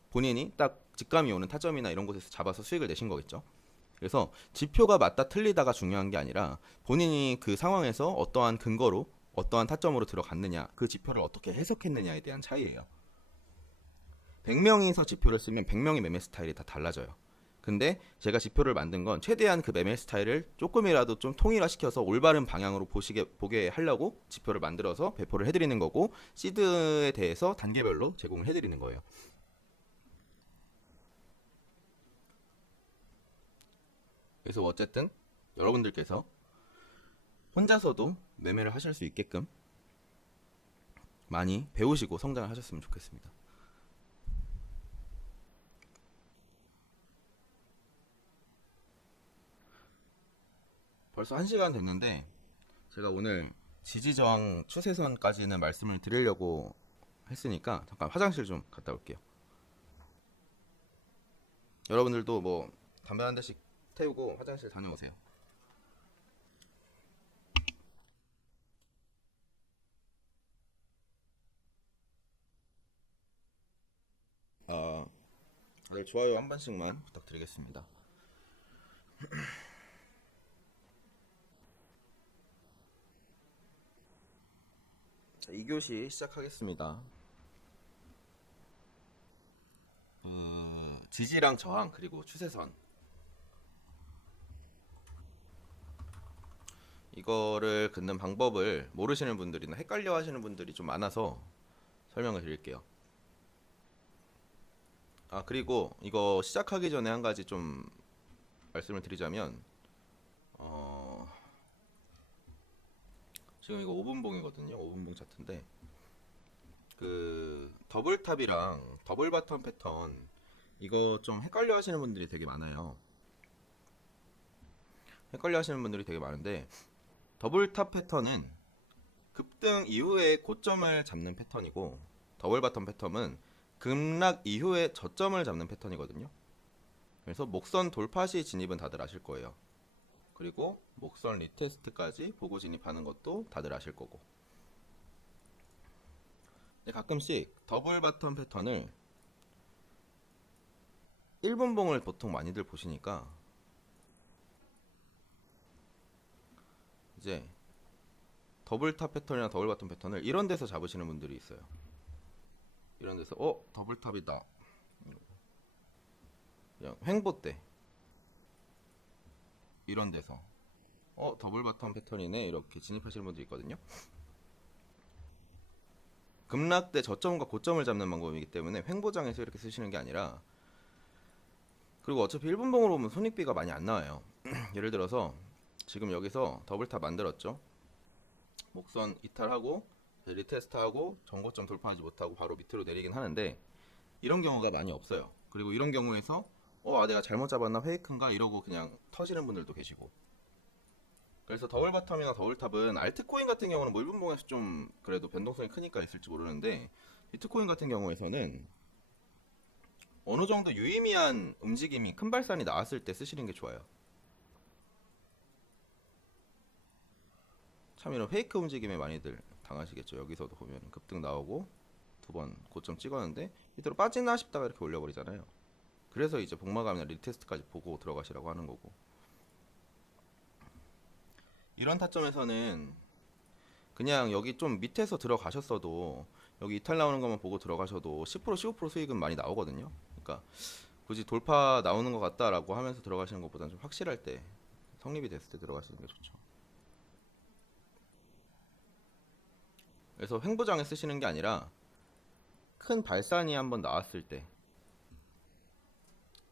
본인이 딱 직감이 오는 타점이나 이런 곳에서 잡아서 수익을 내신 거겠죠. 그래서 지표가 맞다 틀리다가 중요한 게 아니라 본인이 그 상황에서 어떠한 근거로 어떠한 타점으로 들어갔느냐, 그 지표를 어떻게 해석했느냐에 대한 차이예요. 100명이서 지표를 쓰면 100명의 매매 스타일이 다 달라져요. 근데 제가 지표를 만든 건 최대한 그 매매 스타일을 조금이라도 좀 통일화시켜서 올바른 방향으로 보게 하려고 지표를 만들어서 배포를 해드리는 거고, 시드에 대해서 단계별로 제공을 해드리는 거예요. 그래서 어쨌든 여러분들께서 혼자서도 매매를 하실 수 있게끔 많이 배우시고 성장을 하셨으면 좋겠습니다. 벌써 1시간 됐는데 제가 오늘 지지저항 추세선까지는 말씀을 드리려고 했으니까 잠깐 화장실 좀 갔다 올게요. 여러분들도 뭐 담배 한 대씩 태우고 화장실 다녀오세요. 다들 좋아요 한 번씩만 부탁드리겠습니다. 자, 2교시 시작하겠습니다. 지지랑 저항 그리고 추세선, 이거를 긋는 방법을 모르시는 분들이나 헷갈려 하시는 분들이 좀 많아서 설명을 드릴게요. 그리고 이거 시작하기 전에 한 가지 좀 말씀을 드리자면, 지금 이거 5분봉이거든요. 5분봉 차트인데 그 더블탑이랑 더블 바텀 패턴, 이거 좀 헷갈려 하시는 분들이 되게 많아요. 헷갈려 하시는 분들이 되게 많은데, 더블탑 패턴은 급등 이후에 고점을 잡는 패턴이고, 더블 바텀 패턴은 급락 이후에 저점을 잡는 패턴이거든요. 그래서 목선 돌파 시 진입은 다들 아실 거예요. 그리고 목선 리테스트까지 보고 진입하는 것도 다들 아실 거고. 근데 가끔씩 더블 바텀 패턴을 1분봉을 보통 많이들 보시니까 이제 더블 탑 패턴이나 더블 바텀 패턴을 이런 데서 잡으시는 분들이 있어요. 이런 데서 더블 탑이다, 그냥 횡보 때 이런 데서 더블 바텀 패턴이네 이렇게 진입하시는 분들이 있거든요. 급락 때 저점과 고점을 잡는 방법이기 때문에 횡보장에서 이렇게 쓰시는 게 아니라, 그리고 어차피 1분봉으로 보면 손익비가 많이 안 나와요. 예를 들어서 지금 여기서 더블탑 만들었죠. 목선 이탈하고 리테스트하고 전고점 돌파하지 못하고 바로 밑으로 내리긴 하는데, 이런 경우가 많이 없어요. 그리고 이런 경우에서 내가 잘못 잡았나, 페이크인가 이러고 그냥 터지는 분들도 계시고. 그래서 더블 바텀이나 더블 탑은 알트코인 같은 경우는 뭐 1분봉에서 좀 그래도 변동성이 크니까 있을지 모르는데, 비트코인 같은 경우에서는 어느 정도 유의미한 움직임이, 큰 발산이 나왔을 때 쓰시는 게 좋아요. 참 이런 페이크 움직임에 많이들 당하시겠죠. 여기서도 보면 급등 나오고 두 번 고점 찍었는데 밑으로 빠지나 싶다가 이렇게 올려버리잖아요. 그래서 이제 복마감이나 리테스트까지 보고 들어가시라고 하는 거고. 이런 타점에서는 그냥 여기 좀 밑에서 들어가셨어도, 여기 이탈 나오는 것만 보고 들어가셔도 10% 15% 수익은 많이 나오거든요. 그러니까 굳이 돌파 나오는 것 같다라고 하면서 들어가시는 것보다는 좀 확실할 때, 성립이 됐을 때 들어가시는 게 좋죠. 그래서 횡보장에 쓰시는 게 아니라 큰 발산이 한번 나왔을 때,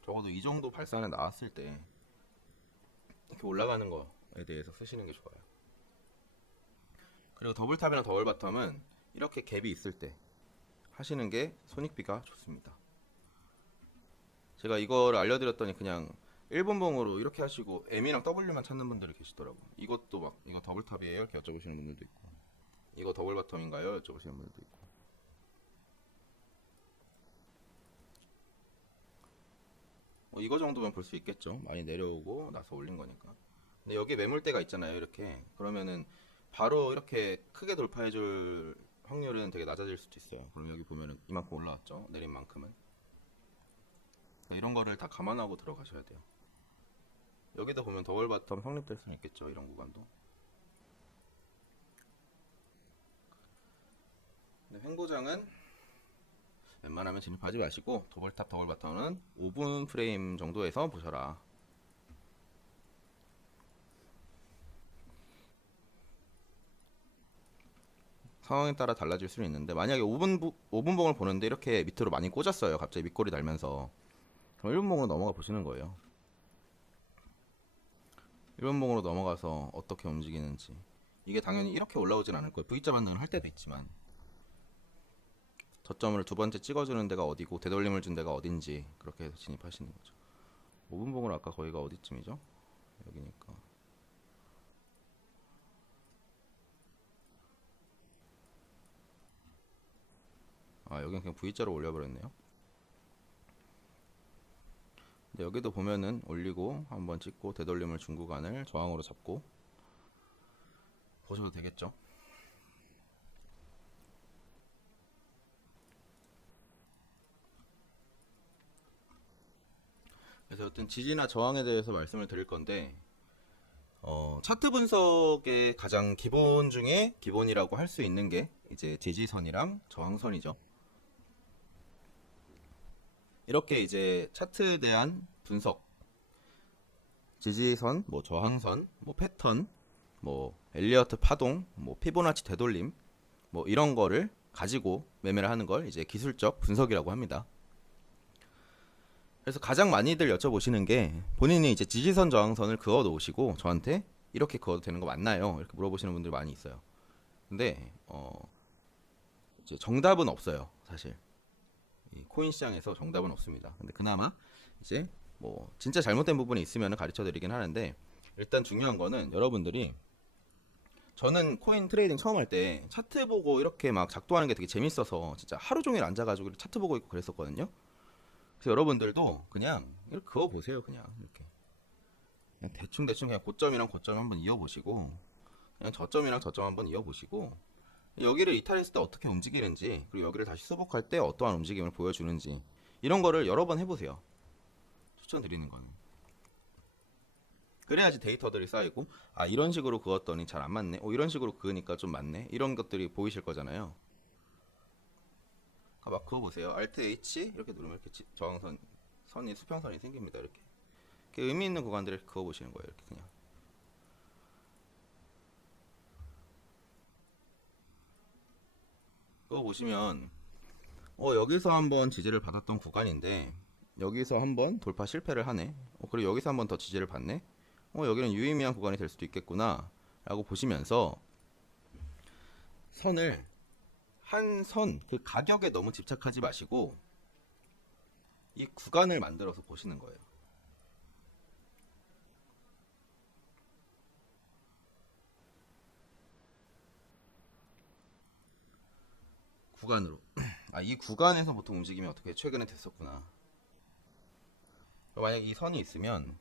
적어도 이 정도 발산이 나왔을 때 이렇게 올라가는 거에 대해서 쓰시는 게 좋아요. 그리고 더블탑이나 더블 바텀은 이렇게 갭이 있을 때 하시는 게 손익비가 좋습니다. 제가 이걸 알려드렸더니 그냥 1분봉으로 이렇게 하시고 M이랑 W만 찾는 분들이 계시더라고. 이것도 막 이거 더블탑이에요? 이렇게 여쭤보시는 분들도 있고, 이거 더블 바텀인가요? 여쭤보시는 분들도 있고. 이거 정도면 볼 수 있겠죠. 많이 내려오고 나서 올린 거니까. 근데 여기 매물대가 있잖아요. 이렇게. 그러면은 바로 이렇게 크게 돌파해줄 확률은 되게 낮아질 수도 있어요. 그럼 여기 보면은 이만큼 올라왔죠. 내린 만큼은. 그러니까 이런 거를 다 감안하고 들어가셔야 돼요. 여기도 보면 더블 바텀 성립될 수는 있겠죠. 이런 구간도. 근데 횡보장은 웬만하면 진입하지 마시고 더블탑 더블 바텀은 5분 프레임 정도에서 보셔라. 상황에 따라 달라질 수는 있는데 만약에 5분 봉을 보는데 이렇게 밑으로 많이 꽂았어요. 갑자기 밑골이 달면서. 그럼 1분 봉으로 넘어가 보시는 거예요. 1분 봉으로 넘어가서 어떻게 움직이는지. 이게 당연히 이렇게 올라오진 않을 거예요. V자 반응을 할 때도 있지만 저점을 두 번째 찍어주는 데가 어디고 되돌림을 준 데가 어딘지 그렇게 해서 진입하시는 거죠. 5분 봉으로 아까 거기가 어디쯤이죠? 여기니까. 아, 여기는 그냥 V자로 올려버렸네요. 근데 여기도 보면은 올리고 한번 찍고 되돌림을 준 구간을 저항으로 잡고 보셔도 되겠죠. 그래서 어떤 지지나 저항에 대해서 말씀을 드릴 건데 차트 분석의 가장 기본 중에 기본이라고 할 수 있는 게 이제 지지선이랑 저항선이죠. 이렇게 이제 차트에 대한 분석, 지지선, 뭐 저항선, 뭐 패턴, 뭐 엘리어트 파동, 뭐 피보나치 되돌림, 뭐 이런 거를 가지고 매매를 하는 걸 이제 기술적 분석이라고 합니다. 그래서 가장 많이들 여쭤보시는 게 본인이 이제 지지선 저항선을 그어 놓으시고 저한테 이렇게 그어도 되는 거 맞나요? 이렇게 물어보시는 분들이 많이 있어요. 근데 이제 정답은 없어요, 사실. 이 코인 시장에서 정답은 없습니다. 근데 그나마 이제 뭐 진짜 잘못된 부분이 있으면 가르쳐 드리긴 하는데 일단 중요한 거는 여러분들이 저는 코인 트레이딩 처음 할 때 차트 보고 이렇게 막 작동하는 게 되게 재밌어서 진짜 하루 종일 앉아가지고 차트 보고 있고 그랬었거든요. 그래서 여러분들도 그냥 이렇게 그어 보세요. 그냥 이렇게 그냥 대충 그냥 고점이랑 고점 한번 이어보시고 그냥 저점이랑 저점 한번 이어보시고 여기를 이탈했을 때 어떻게 움직이는지 그리고 여기를 다시 수복할 때 어떠한 움직임을 보여주는지 이런 거를 여러 번 해보세요. 추천드리는 거는 그래야지 데이터들이 쌓이고 아 이런 식으로 그었더니 잘 안 맞네 이런 식으로 그으니까 좀 맞네 이런 것들이 보이실 거잖아요. 막 그어보세요. Alt H 이렇게 누르면 이렇게 저항선 선이 수평선이 생깁니다. 이렇게 의미 있는 구간들을 그어보시는 거예요. 이렇게 그냥 그어보시면 여기서 한번 지지를 받았던 구간인데 여기서 한번 돌파 실패를 하네. 그리고 여기서 한번 더 지지를 받네. 여기는 유의미한 구간이 될 수도 있겠구나 라고 보시면서 선을 한 선 그 가격에 너무 집착하지 마시고 이 구간을 만들어서 보시는 거예요. 구간으로 이 구간에서 보통 움직임이 어떻게 최근에 됐었구나. 만약 이 선이 있으면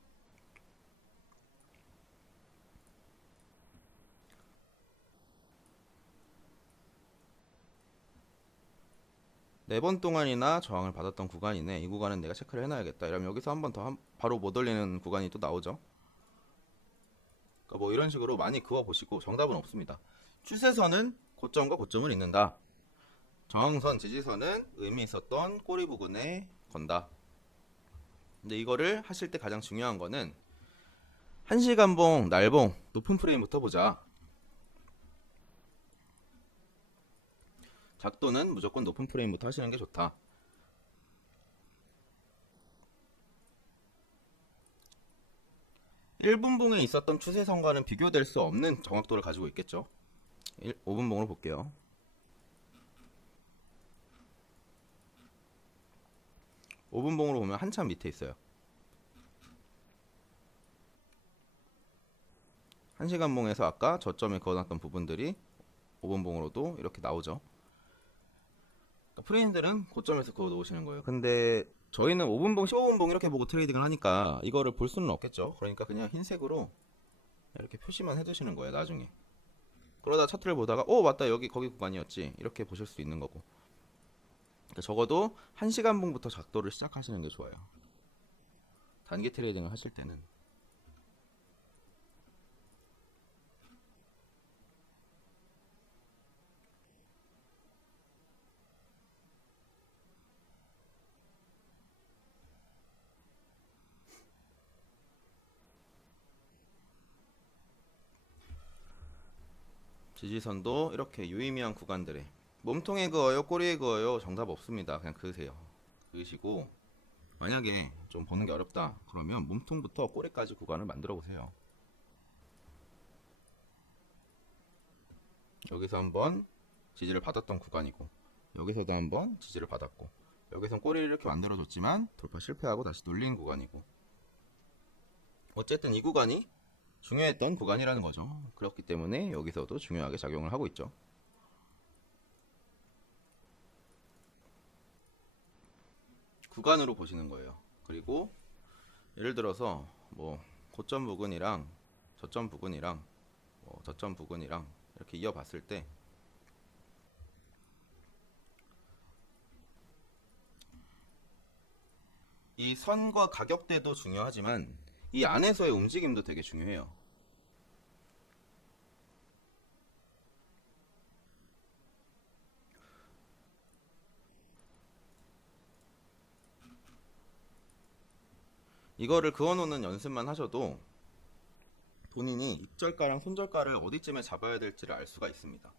네 번 동안이나 저항을 받았던 구간이네. 이 구간은 내가 체크를 해놔야겠다. 이러면 여기서 한 번 더 바로 못 올리는 구간이 또 나오죠. 그러니까 뭐 이런 식으로 많이 그어보시고 정답은 없습니다. 추세선은 고점과 고점을 잇는다. 저항선, 지지선은 의미 있었던 꼬리 부근에 건다. 근데 이거를 하실 때 가장 중요한 거는 1시간봉, 날봉, 높은 프레임부터 보자. 작도는 무조건 높은 프레임부터 하시는 게 좋다. (1분봉에) 있었던 추세선과는 비교될 수 없는 정확도를 가지고 있겠죠. 5분봉으로 볼게요. 5분봉으로 보면 한참 밑에 있어요. 1시간봉에서 아까 저점에 그어놨던 부분들이 5분봉으로도 이렇게 나오죠. 프레임들은 고점에서 그어 놓으시는 거예요. 근데 저희는 5분봉, 15분봉 이렇게 보고 트레이딩을 하니까 이거를 볼 수는 없겠죠. 그러니까 그냥 흰색으로 이렇게 표시만 해두시는 거예요 나중에. 그러다 차트를 보다가 맞다 여기 거기 구간이었지 이렇게 보실 수 있는 거고. 그러니까 적어도 1시간분부터 작도를 시작하시는 게 좋아요 단기 트레이딩을 하실 때는. 지지선도 이렇게 유의미한 구간들에 몸통에 그어요 꼬리에 그어요 정답 없습니다. 그냥 그으세요. 그으시고 만약에 좀 보는 게 어렵다 그러면 몸통부터 꼬리까지 구간을 만들어 보세요. 여기서 한번 지지를 받았던 구간이고 여기서도 한번 지지를 받았고 여기선 꼬리를 이렇게 만들어 줬지만 돌파 실패하고 다시 눌린 구간이고 어쨌든 이 구간이 중요했던 구간이라는 거죠. 그렇기 때문에 여기서도 중요하게 작용을 하고 있죠. 구간으로 보시는 거예요. 그리고 예를 들어서 뭐 고점 부근이랑 저점 부근이랑 저점 부근이랑 이렇게 이어봤을 때 이 선과 가격대도 중요하지만 이 안에서의 움직임도 되게 중요해요. 이거를 그어놓는 연습만 하셔도 본인이 입절가랑 손절가를 어디쯤에 잡아야 될지를 알 수가 있습니다.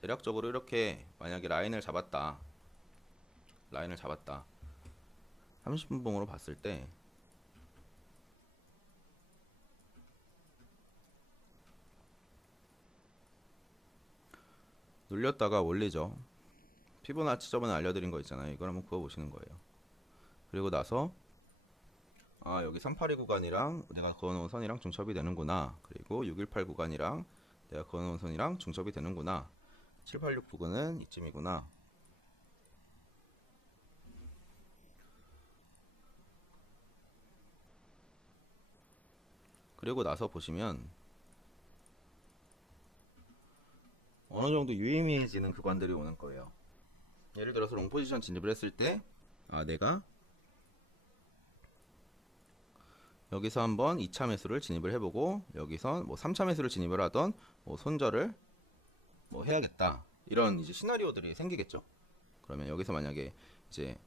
대략적으로 이렇게 만약에 라인을 잡았다 30분봉으로 봤을 때 눌렸다가 올리죠. 피보나치 저번에 알려드린 거 있잖아요. 이걸 한번 그어보시는 거예요. 그리고 나서 여기 382 구간이랑 내가 그어놓은 선이랑 중첩이 되는구나. 그리고 618 구간이랑 내가 그어놓은 선이랑 중첩이 되는구나. 786 부근은 이쯤이구나. 그리고 나서 보시면 어느 정도 유의미해지는 구간들이 오는 거예요. 예를 들어서 롱 포지션 진입을 했을 때 내가 여기서 한번 2차 매수를 진입을 해보고 여기서 뭐 3차 매수를 진입을 하던 뭐 손절을 뭐 해야겠다 이런 이제 시나리오들이 생기겠죠. 그러면 여기서 만약에 이제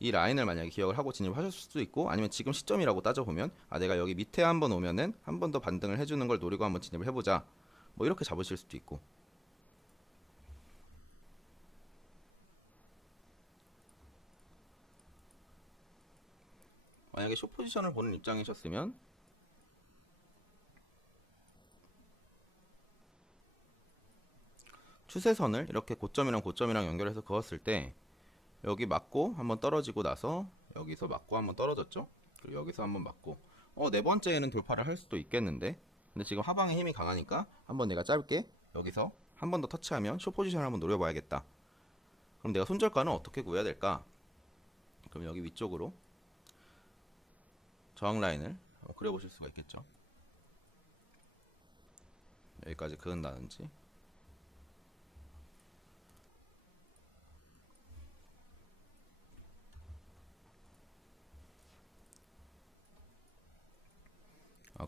이 라인을 만약에 기억을 하고 진입하셨을 수도 있고 아니면 지금 시점이라고 따져보면 내가 여기 밑에 한번 오면은 한 번 더 반등을 해주는 걸 노리고 한번 진입을 해보자 뭐 이렇게 잡으실 수도 있고. 만약에 숏 포지션을 보는 입장이셨으면 추세선을 이렇게 고점이랑 연결해서 그었을 때 여기 맞고 한번 떨어지고 나서 여기서 맞고 한번 떨어졌죠. 그리고 여기서 한번 맞고 네 번째에는 돌파를 할 수도 있겠는데 근데 지금 하방의 힘이 강하니까 한번 내가 짧게 여기서 한 번 더 터치하면 숏 포지션을 한번 노려봐야겠다. 그럼 내가 손절가는 어떻게 구해야 될까? 그럼 여기 위쪽으로 저항 라인을 그려보실 수가 있겠죠. 여기까지 그은다든지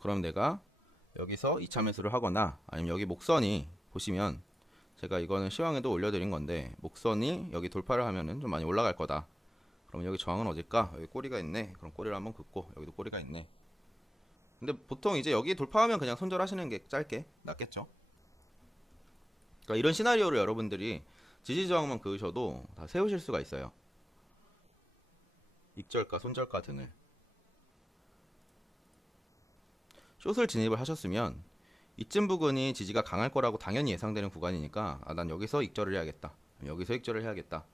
그럼 내가 여기서 2차 매수를 하거나 아니면 여기 목선이 보시면 제가 이거는 시황에도 올려드린 건데 목선이 여기 돌파를 하면은 좀 많이 올라갈 거다. 그럼 여기 저항은 어딜까? 여기 꼬리가 있네. 그럼 꼬리를 한번 긋고 여기도 꼬리가 있네. 근데 보통 이제 여기 돌파하면 그냥 손절하시는 게 짧게 낫겠죠. 그러니까 이런 시나리오를 여러분들이 지지 저항만 그으셔도 다 세우실 수가 있어요. 익절가, 손절가 등을. 숏을 진입을 하셨으면 이쯤 부근이 지지가 강할 거라고 당연히 예상되는 구간이니까 난 여기서 익절을 해야겠다. 여기서 익절을 해야겠다.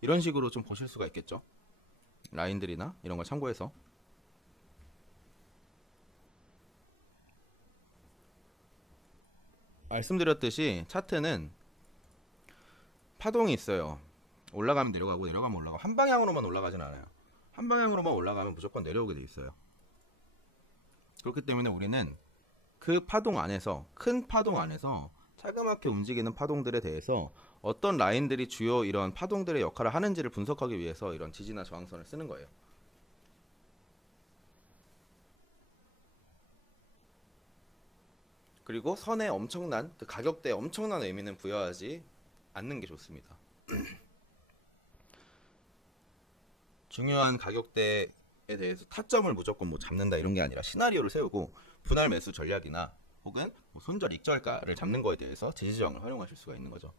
이런 식으로 좀 보실 수가 있겠죠. 라인들이나 이런 걸 참고해서. 말씀드렸듯이 차트는 파동이 있어요. 올라가면 내려가고 내려가면 올라가고 한 방향으로만 올라가진 않아요. 한 방향으로만 올라가면 무조건 내려오게 돼 있어요. 그렇기 때문에 우리는 그 파동 안에서, 큰 파동 안에서 차그맣게 움직이는 파동들에 대해서 어떤 라인들이 주요 이런 파동들의 역할을 하는지를 분석하기 위해서 이런 지지나 저항선을 쓰는 거예요. 그리고 선에 엄청난, 그 가격대에 엄청난 의미는 부여하지 않는 게 좋습니다. 중요한 가격대에 대해서 타점을 무조건 뭐 잡는다 이런 게 아니라 시나리오를 세우고 분할 매수 전략이나 혹은 뭐 손절 익절가를 잡는 거에 대해서 지지 저항을 활용하실 수가 있는 거죠.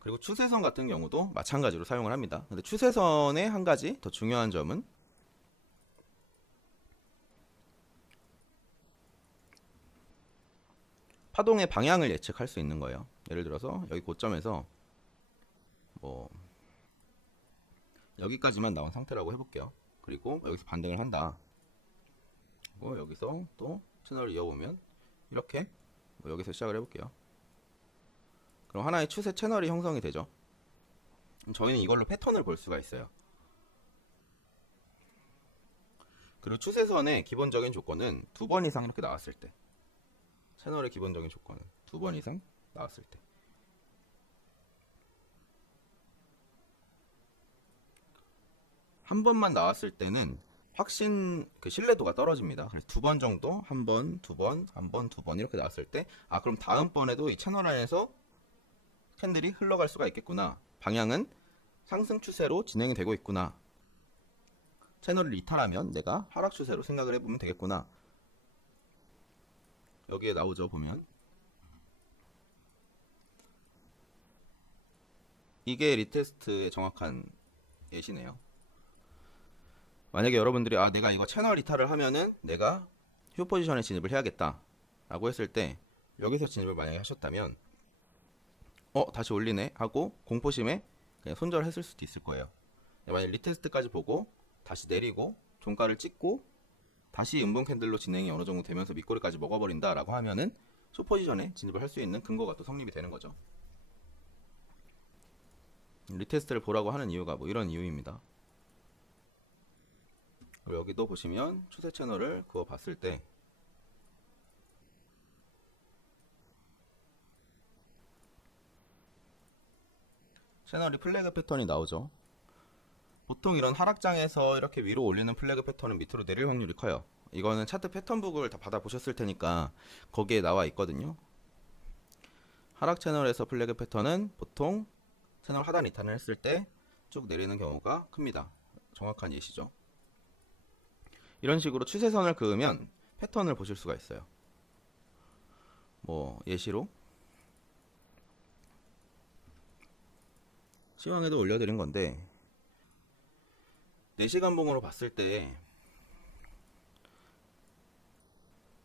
그리고 추세선 같은 경우도 마찬가지로 사용을 합니다. 근데 추세선의 한 가지 더 중요한 점은 파동의 방향을 예측할 수 있는 거예요. 예를 들어서 여기 고점에서 뭐 여기까지만 나온 상태라고 해볼게요. 그리고 여기서 반등을 한다. 그리고 여기서 또 채널을 이어보면 이렇게 뭐 여기서 시작을 해볼게요. 그럼 하나의 추세 채널이 형성이 되죠. 저희는 이걸로 패턴을 볼 수가 있어요. 그리고 추세선의 기본적인 조건은 2번 이상 이렇게 나왔을 때, 채널의 기본적인 조건은 2번 이상 나왔을 때, 한 번만 나왔을 때는 확신 그 신뢰도가 떨어집니다. 그래서 2번 정도, 한 번, 2번, 한 번, 2번 이렇게 나왔을 때, 아 그럼 다음번에도 이 채널 안에서 캔들이 흘러갈 수가 있겠구나. 방향은 상승 추세로 진행이 되고 있구나. 채널을 이탈하면 내가 하락 추세로 생각을 해보면 되겠구나. 여기에 나오죠, 보면. 이게 리테스트의 정확한 예시네요. 만약에 여러분들이 아 내가 이거 채널 이탈을 하면은 내가 휴 포지션에 진입을 해야겠다 라고 했을 때 여기서 진입을 만약에 하셨다면 다시 올리네 하고 공포심에 그냥 손절했을 수도 있을 거예요. 만약 리테스트까지 보고 다시 내리고 종가를 찍고 다시 음봉 캔들로 진행이 어느 정도 되면서 밑꼬리까지 먹어버린다 라고 하면은 쇼 포지션에 진입을 할 수 있는 근거가 또 성립이 되는 거죠. 리테스트를 보라고 하는 이유가 뭐 이런 이유입니다. 그리고 여기도 보시면 추세 채널을 그어 봤을 때 채널이 플래그 패턴이 나오죠. 보통 이런 하락장에서 이렇게 위로 올리는 플래그 패턴은 밑으로 내릴 확률이 커요. 이거는 차트 패턴북을 다 받아보셨을 테니까 거기에 나와 있거든요. 하락 채널에서 플래그 패턴은 보통 채널 하단 이탈을 했을 때 쭉 내리는 경우가 큽니다. 정확한 예시죠. 이런 식으로 추세선을 그으면 패턴을 보실 수가 있어요. 뭐 예시로 시황에도 올려드린 건데 4시간 봉으로 봤을 때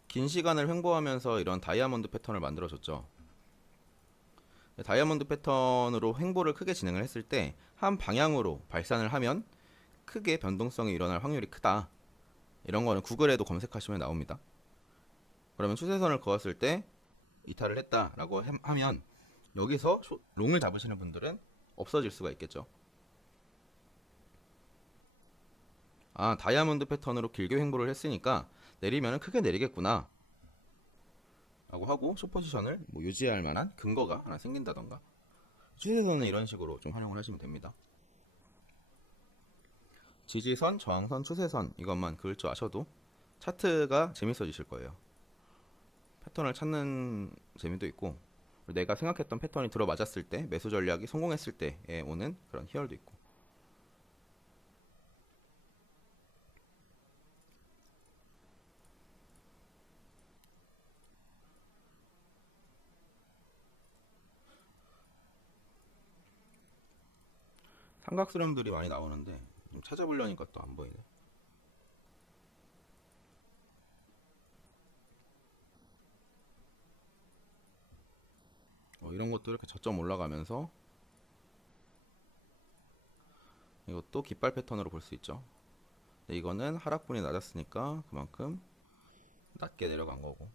긴 시간을 횡보하면서 이런 다이아몬드 패턴을 만들어줬죠. 다이아몬드 패턴으로 횡보를 크게 진행을 했을 때 한 방향으로 발산을 하면 크게 변동성이 일어날 확률이 크다. 이런 거는 구글에도 검색하시면 나옵니다. 그러면 추세선을 그었을 때 이탈을 했다라고 하면 여기서 롱을 잡으시는 분들은 없어질 수가 있겠죠. 아 다이아몬드 패턴으로 길게 횡보를 했으니까 내리면 크게 내리겠구나 라고 하고 숏포지션을 뭐 유지할 만한 근거가 하나 생긴다던가. 추세선은 이런 식으로 좀 활용을 하시면 됩니다. 지지선, 저항선, 추세선 이것만 그을 줄 아셔도 차트가 재밌어지실 거예요. 패턴을 찾는 재미도 있고 내가 생각했던 패턴이 들어맞았을 때 매수 전략이 성공했을 때에 오는 그런 희열도 있고. 삼각수렴들이 많이 나오는데 좀 찾아보려니까 또 안 보이네. 이런 것도 이렇게 저점 올라가면서 이것도 깃발 패턴으로 볼 수 있죠. 이거는 하락분이 낮았으니까 그만큼 낮게 내려간 거고.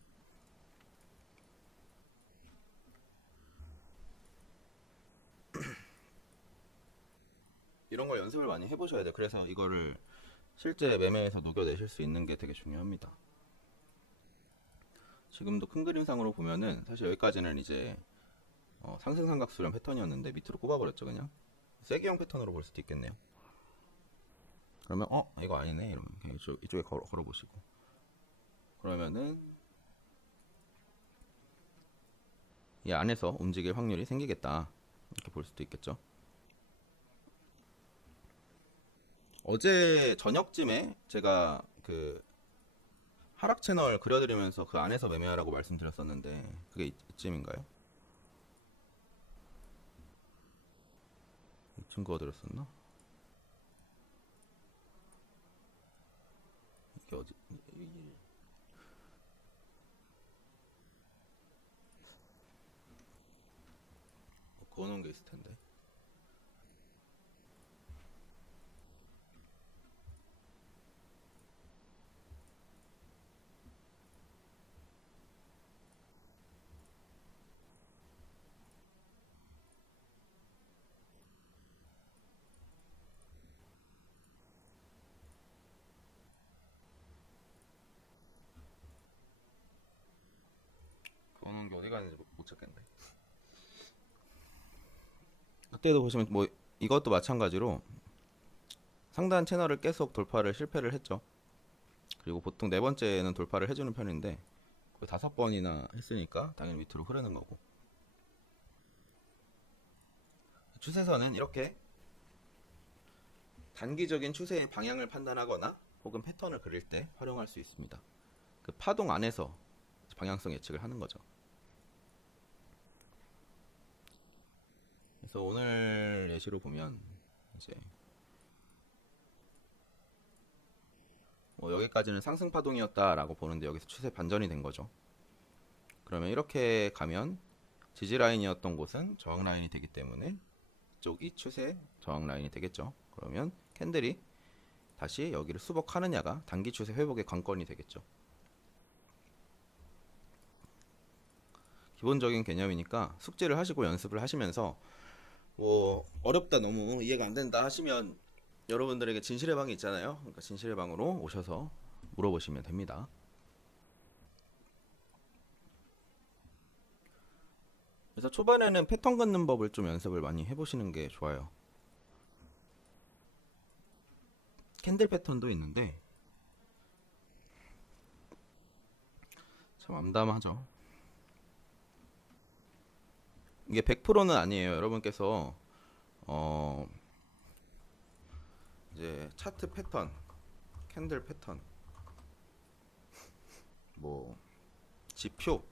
이런 걸 연습을 많이 해보셔야 돼요. 그래서 이거를 실제 매매에서 녹여내실 수 있는 게 되게 중요합니다. 지금도 큰 그림상으로 보면은 사실 여기까지는 이제 상승 삼각수렴 패턴이었는데 밑으로 꼽아버렸죠. 그냥 세기형 패턴으로 볼 수도 있겠네요. 그러면 이거 아니네 이러면 그냥 이쪽에 걸어보시고, 그러면은 이 안에서 움직일 확률이 생기겠다 이렇게 볼 수도 있겠죠. 어제 저녁쯤에 제가 그 하락 채널 그려드리면서 그 안에서 매매하라고 말씀드렸었는데 그게 이쯤인가요? 이쯤 그어드렸었나? 이게 어디 그어놓은 게 있을 텐데. 그어놓은 게 어디 갔는지 못 찾겠네. 그때도 보시면 뭐 이것도 마찬가지로 상단 채널을 계속 돌파를 실패를 했죠. 그리고 보통 네 번째는 돌파를 해주는 편인데 거의 5번이나 했으니까 당연히 밑으로 흐르는 거고. 추세선은 이렇게 단기적인 추세의 방향을 판단하거나 혹은 패턴을 그릴 때 활용할 수 있습니다. 그 파동 안에서 방향성 예측을 하는 거죠. 그래서 오늘 예시로 보면 이제 뭐 여기까지는 상승 파동이었다라고 보는데 여기서 추세 반전이 된 거죠. 그러면 이렇게 가면 지지 라인이었던 곳은 저항 라인이 되기 때문에 이쪽이 추세 저항 라인이 되겠죠. 그러면 캔들이 다시 여기를 수복하느냐가 단기 추세 회복의 관건이 되겠죠. 기본적인 개념이니까 숙지를 하시고 연습을 하시면서 뭐 어렵다 너무 이해가 안 된다 하시면 여러분들에게 진실의 방이 있잖아요. 그러니까 진실의 방으로 오셔서 물어보시면 됩니다. 그래서 초반에는 패턴 긋는 법을 좀 연습을 많이 해보시는 게 좋아요. 캔들 패턴도 있는데 참 암담하죠. 이게 100%는 아니에요. 여러분께서 이제 차트 패턴, 캔들 패턴, 뭐 지표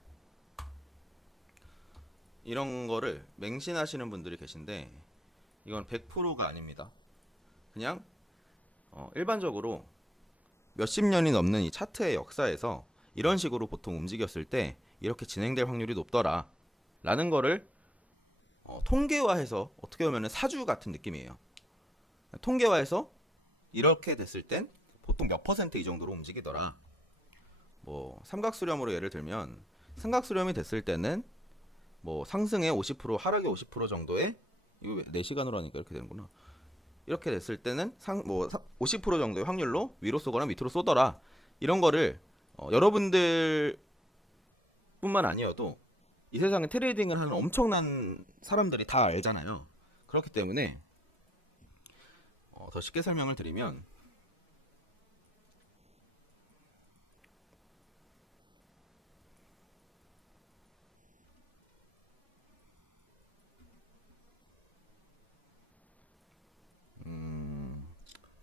이런 거를 맹신하시는 분들이 계신데 이건 100%가 아닙니다. 그냥 일반적으로 몇십 년이 넘는 이 차트의 역사에서 이런 식으로 보통 움직였을 때 이렇게 진행될 확률이 높더라 라는 거를 통계화해서 어떻게 보면 사주 같은 느낌이에요. 통계화해서 이렇게 됐을 땐 보통 몇 퍼센트 이 정도로 움직이더라. 뭐 삼각수렴으로 예를 들면 삼각수렴이 됐을 때는 뭐 상승의 50% 하락의 50% 정도의, 이거 4시간으로 하니까 이렇게 되는구나. 이렇게 됐을 때는 50% 정도의 확률로 위로 쏘거나 밑으로 쏘더라. 이런 거를 여러분들 뿐만 아니어도 이 세상에 트레이딩을 하는 엄청난 사람들이 다 알잖아요. 그렇기 때문에 더 쉽게 설명을 드리면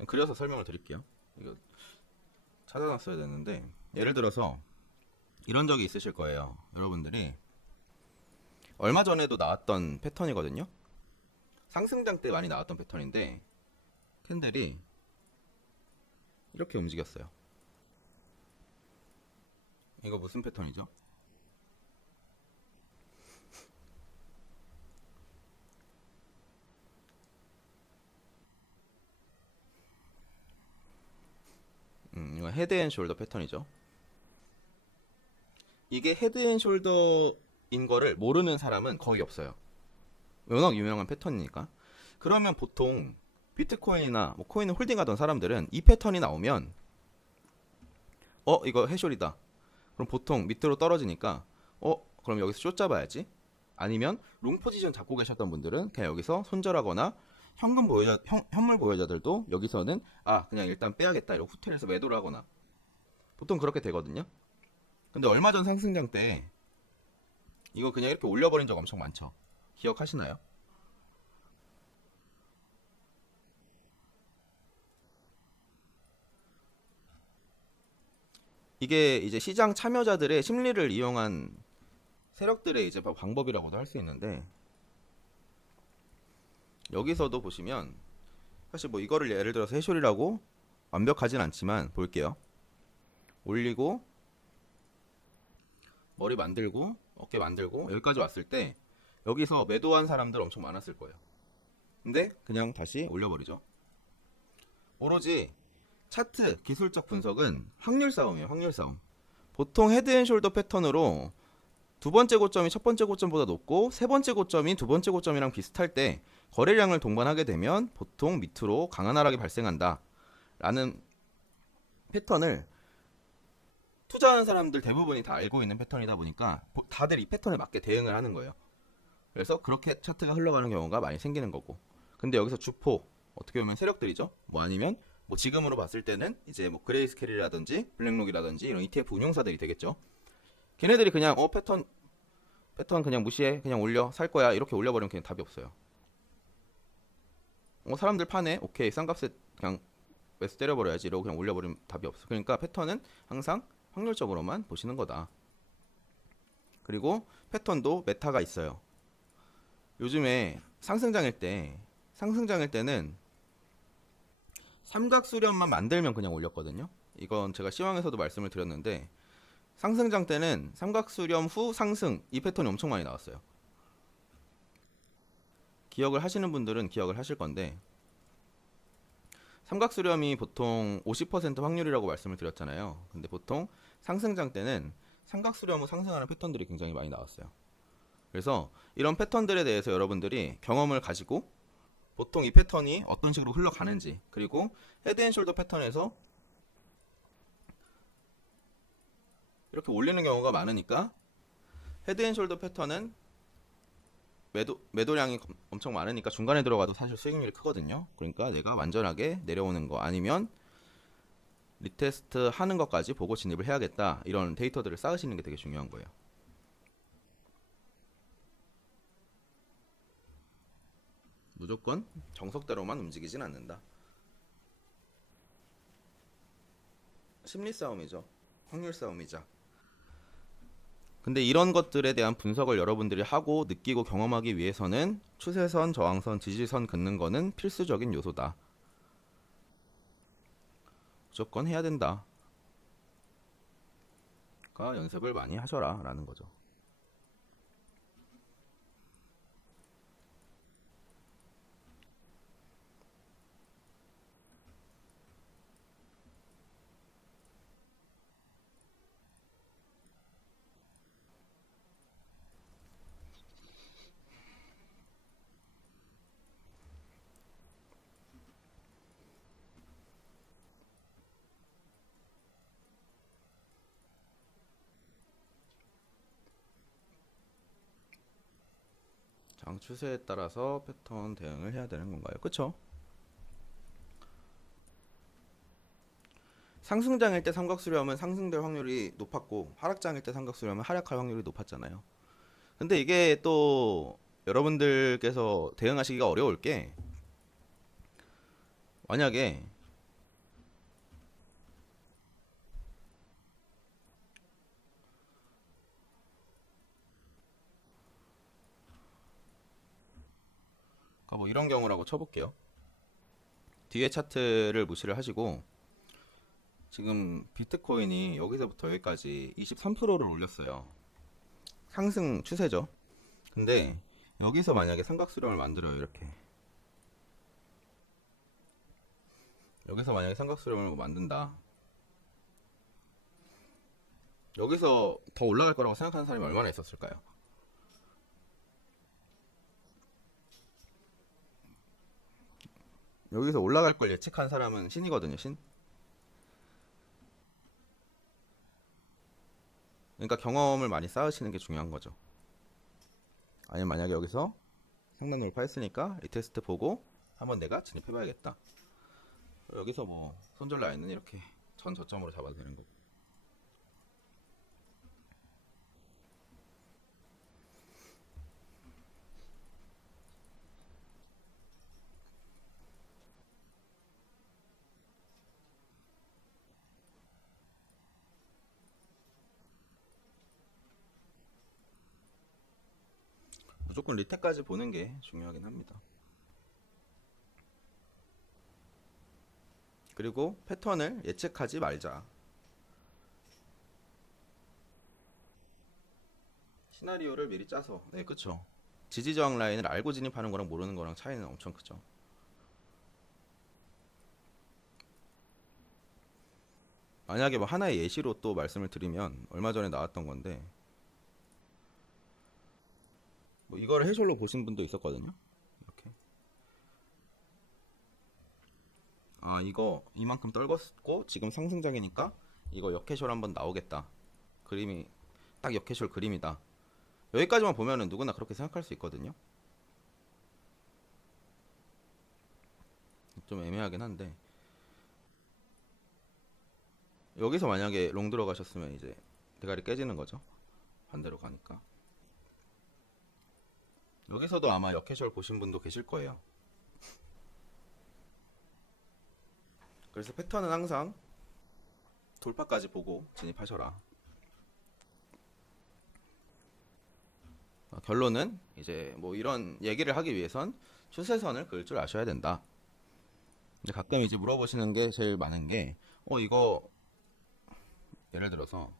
그려서 설명을 드릴게요. 이거 찾아놨어야 되는데 예를 들어서 이런 적이 있으실 거예요. 여러분들이 얼마 전에도 나왔던 패턴이거든요. 상승장 때 많이 나왔던 패턴인데 캔들이 이렇게 움직였어요. 이거 무슨 패턴이죠? 이건 헤드앤숄더 패턴이죠. 이게 헤드앤숄더인 거를 모르는 사람은 거의 없어요. 워낙 유명한 패턴이니까. 그러면 보통 비트코인이나 뭐 코인을 홀딩하던 사람들은 이 패턴이 나오면 이거 해숄이다. 그럼 보통 밑으로 떨어지니까 그럼 여기서 숏 잡아야지. 아니면 롱 포지션 잡고 계셨던 분들은 그냥 여기서 손절하거나 현물 보유자들도 여기서는 그냥 일단 빼야겠다 이러고 후퇴해서 매도를 하거나 보통 그렇게 되거든요. 근데 얼마 전 상승장 때 이거 그냥 이렇게 올려버린 적 엄청 많죠. 기억하시나요? 이게 이제 시장 참여자들의 심리를 이용한 세력들의 이제 방법이라고도 할 수 있는데, 여기서도 보시면 사실 뭐 이거를 예를 들어서 해쇼리라고 완벽하진 않지만 볼게요. 올리고 머리 만들고 어깨 만들고 여기까지 왔을 때 여기서 매도한 사람들 엄청 많았을 거예요. 근데 그냥 다시 올려버리죠. 오로지 차트 기술적 분석은 확률 싸움이에요. 확률 싸움. 보통 헤드앤숄더 패턴으로 두 번째 고점이 첫 번째 고점보다 높고 세 번째 고점이 두 번째 고점이랑 비슷할 때 거래량을 동반하게 되면 보통 밑으로 강한 하락이 발생한다 라는 패턴을 투자하는 사람들 대부분이 다 알고 있는 패턴이다 보니까 다들 이 패턴에 맞게 대응을 하는 거예요. 그래서 그렇게 차트가 흘러가는 경우가 많이 생기는 거고, 근데 여기서 주포 어떻게 보면 세력들이죠. 뭐 아니면 뭐 지금으로 봤을 때는 이제 뭐 그레이스케일이라든지 블랙록이라든지 이런 ETF 운용사들이 되겠죠. 걔네들이 그냥 패턴 그냥 무시해, 그냥 올려, 살 거야 이렇게 올려버리면 그냥 답이 없어요. 사람들 파네, 오케이, 싼 값에 그냥 매수 때려버려야지 이러고 그냥 올려버리면 답이 없어. 그러니까 패턴은 항상 확률적으로만 보시는 거다. 그리고 패턴도 메타가 있어요. 요즘에 상승장일 때는 삼각수렴만 만들면 그냥 올렸거든요. 이건 제가 시황에서도 말씀을 드렸는데, 상승장 때는 삼각수렴 후 상승 이 패턴이 엄청 많이 나왔어요. 기억을 하시는 분들은 기억을 하실 건데, 삼각수렴이 보통 50% 확률이라고 말씀을 드렸잖아요. 근데 보통 상승장 때는 삼각수렴 후 상승하는 패턴들이 굉장히 많이 나왔어요. 그래서 이런 패턴들에 대해서 여러분들이 경험을 가지고 보통 이 패턴이 어떤 식으로 흘러가는지, 그리고 헤드앤숄더 패턴에서 이렇게 올리는 경우가 많으니까 헤드앤숄더 패턴은 매도량이 엄청 많으니까 중간에 들어가도 사실 수익률이 크거든요. 그러니까 내가 완전하게 내려오는 거 아니면 리테스트 하는 것까지 보고 진입을 해야겠다, 이런 데이터들을 쌓으시는 게 되게 중요한 거예요. 무조건 정석대로만 움직이진 않는다. 심리 싸움이죠. 확률 싸움이자. 근데 이런 것들에 대한 분석을 여러분들이 하고 느끼고 경험하기 위해서는 추세선, 저항선, 지지선 긋는 거는 필수적인 요소다. 무조건 해야 된다. 그러니까 연습을 많이 하셔라 라는 거죠. 장 추세에 따라서 패턴 대응을 해야 되는 건가요? 그쵸? 상승장일 때 삼각수렴은 상승될 확률이 높았고 하락장일 때 삼각수렴은 하락할 확률이 높았잖아요. 근데 이게 또 여러분들께서 대응하시기가 어려울 게, 만약에 뭐 이런 경우라고 쳐볼게요. 뒤에 차트를 무시를 하시고 지금 비트코인이 여기서부터 여기까지 23%를 올렸어요. 상승 추세죠. 근데 여기서 만약에 삼각수렴을 만들어요. 이렇게 여기서 만약에 삼각수렴을 만든다. 여기서 더 올라갈 거라고 생각하는 사람이 얼마나 있었을까요? 여기서 올라갈 걸 예측한 사람은 신이거든요, 신. 그러니까 경험을 많이 쌓으시는 게 중요한 거죠. 아니면 만약에 여기서 상단 돌파했으니까 리테스트 보고 한번 내가 진입해봐야겠다. 여기서 뭐 손절 라인은 이렇게 천 저점으로 잡아도 되는 거고. 무조건 리테까지 보는 게 중요하긴 합니다. 그리고 패턴을 예측하지 말자. 시나리오를 미리 짜서. 네, 그쵸. 지지저항 라인을 알고 진입하는 거랑 모르는 거랑 차이는 엄청 크죠. 만약에 뭐 하나의 예시로 또 말씀을 드리면 얼마 전에 나왔던 건데 뭐 이거를 해설로 보신 분도 있었거든요. 이렇게 아 이거 이만큼 떨궜고 지금 상승장이니까 이거 역해셜 한번 나오겠다. 그림이 딱 역해셜 그림이다. 여기까지만 보면은 누구나 그렇게 생각할 수 있거든요. 좀 애매하긴 한데 여기서 만약에 롱 들어가셨으면 이제 대가리 깨지는 거죠. 반대로 가니까. 여기서도 아마 역해셜 보신 분도 계실 거예요. 그래서 패턴은 항상 돌파까지 보고 진입하셔라. 결론은 이제 뭐 이런 얘기를 하기 위해선 추세선을 그을 줄 아셔야 된다. 이제 가끔 이제 물어보시는 게 제일 많은 게 이거 예를 들어서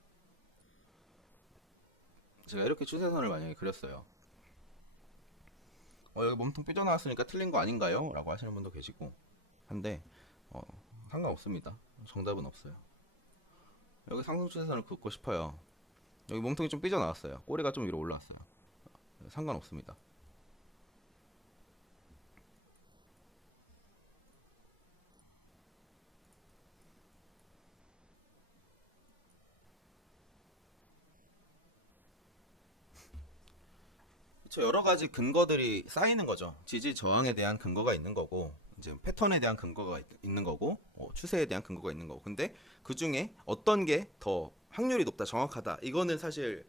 제가 이렇게 추세선을 만약에 그렸어요. 여기 몸통 삐져나왔으니까 틀린 거 아닌가요? 라고 하시는 분도 계시고 한데 상관없습니다. 정답은 없어요. 여기 상승 추세선을 긋고 싶어요. 여기 몸통이 좀 삐져나왔어요. 꼬리가 좀 위로 올라왔어요. 상관없습니다. 여러 가지 근거들이 쌓이는 거죠. 지지 저항에 대한 근거가 있는 거고, 이제 패턴에 대한 근거가 있는 거고, 추세에 대한 근거가 있는 거고. 근데 그 중에 어떤 게 더 확률이 높다, 정확하다, 이거는 사실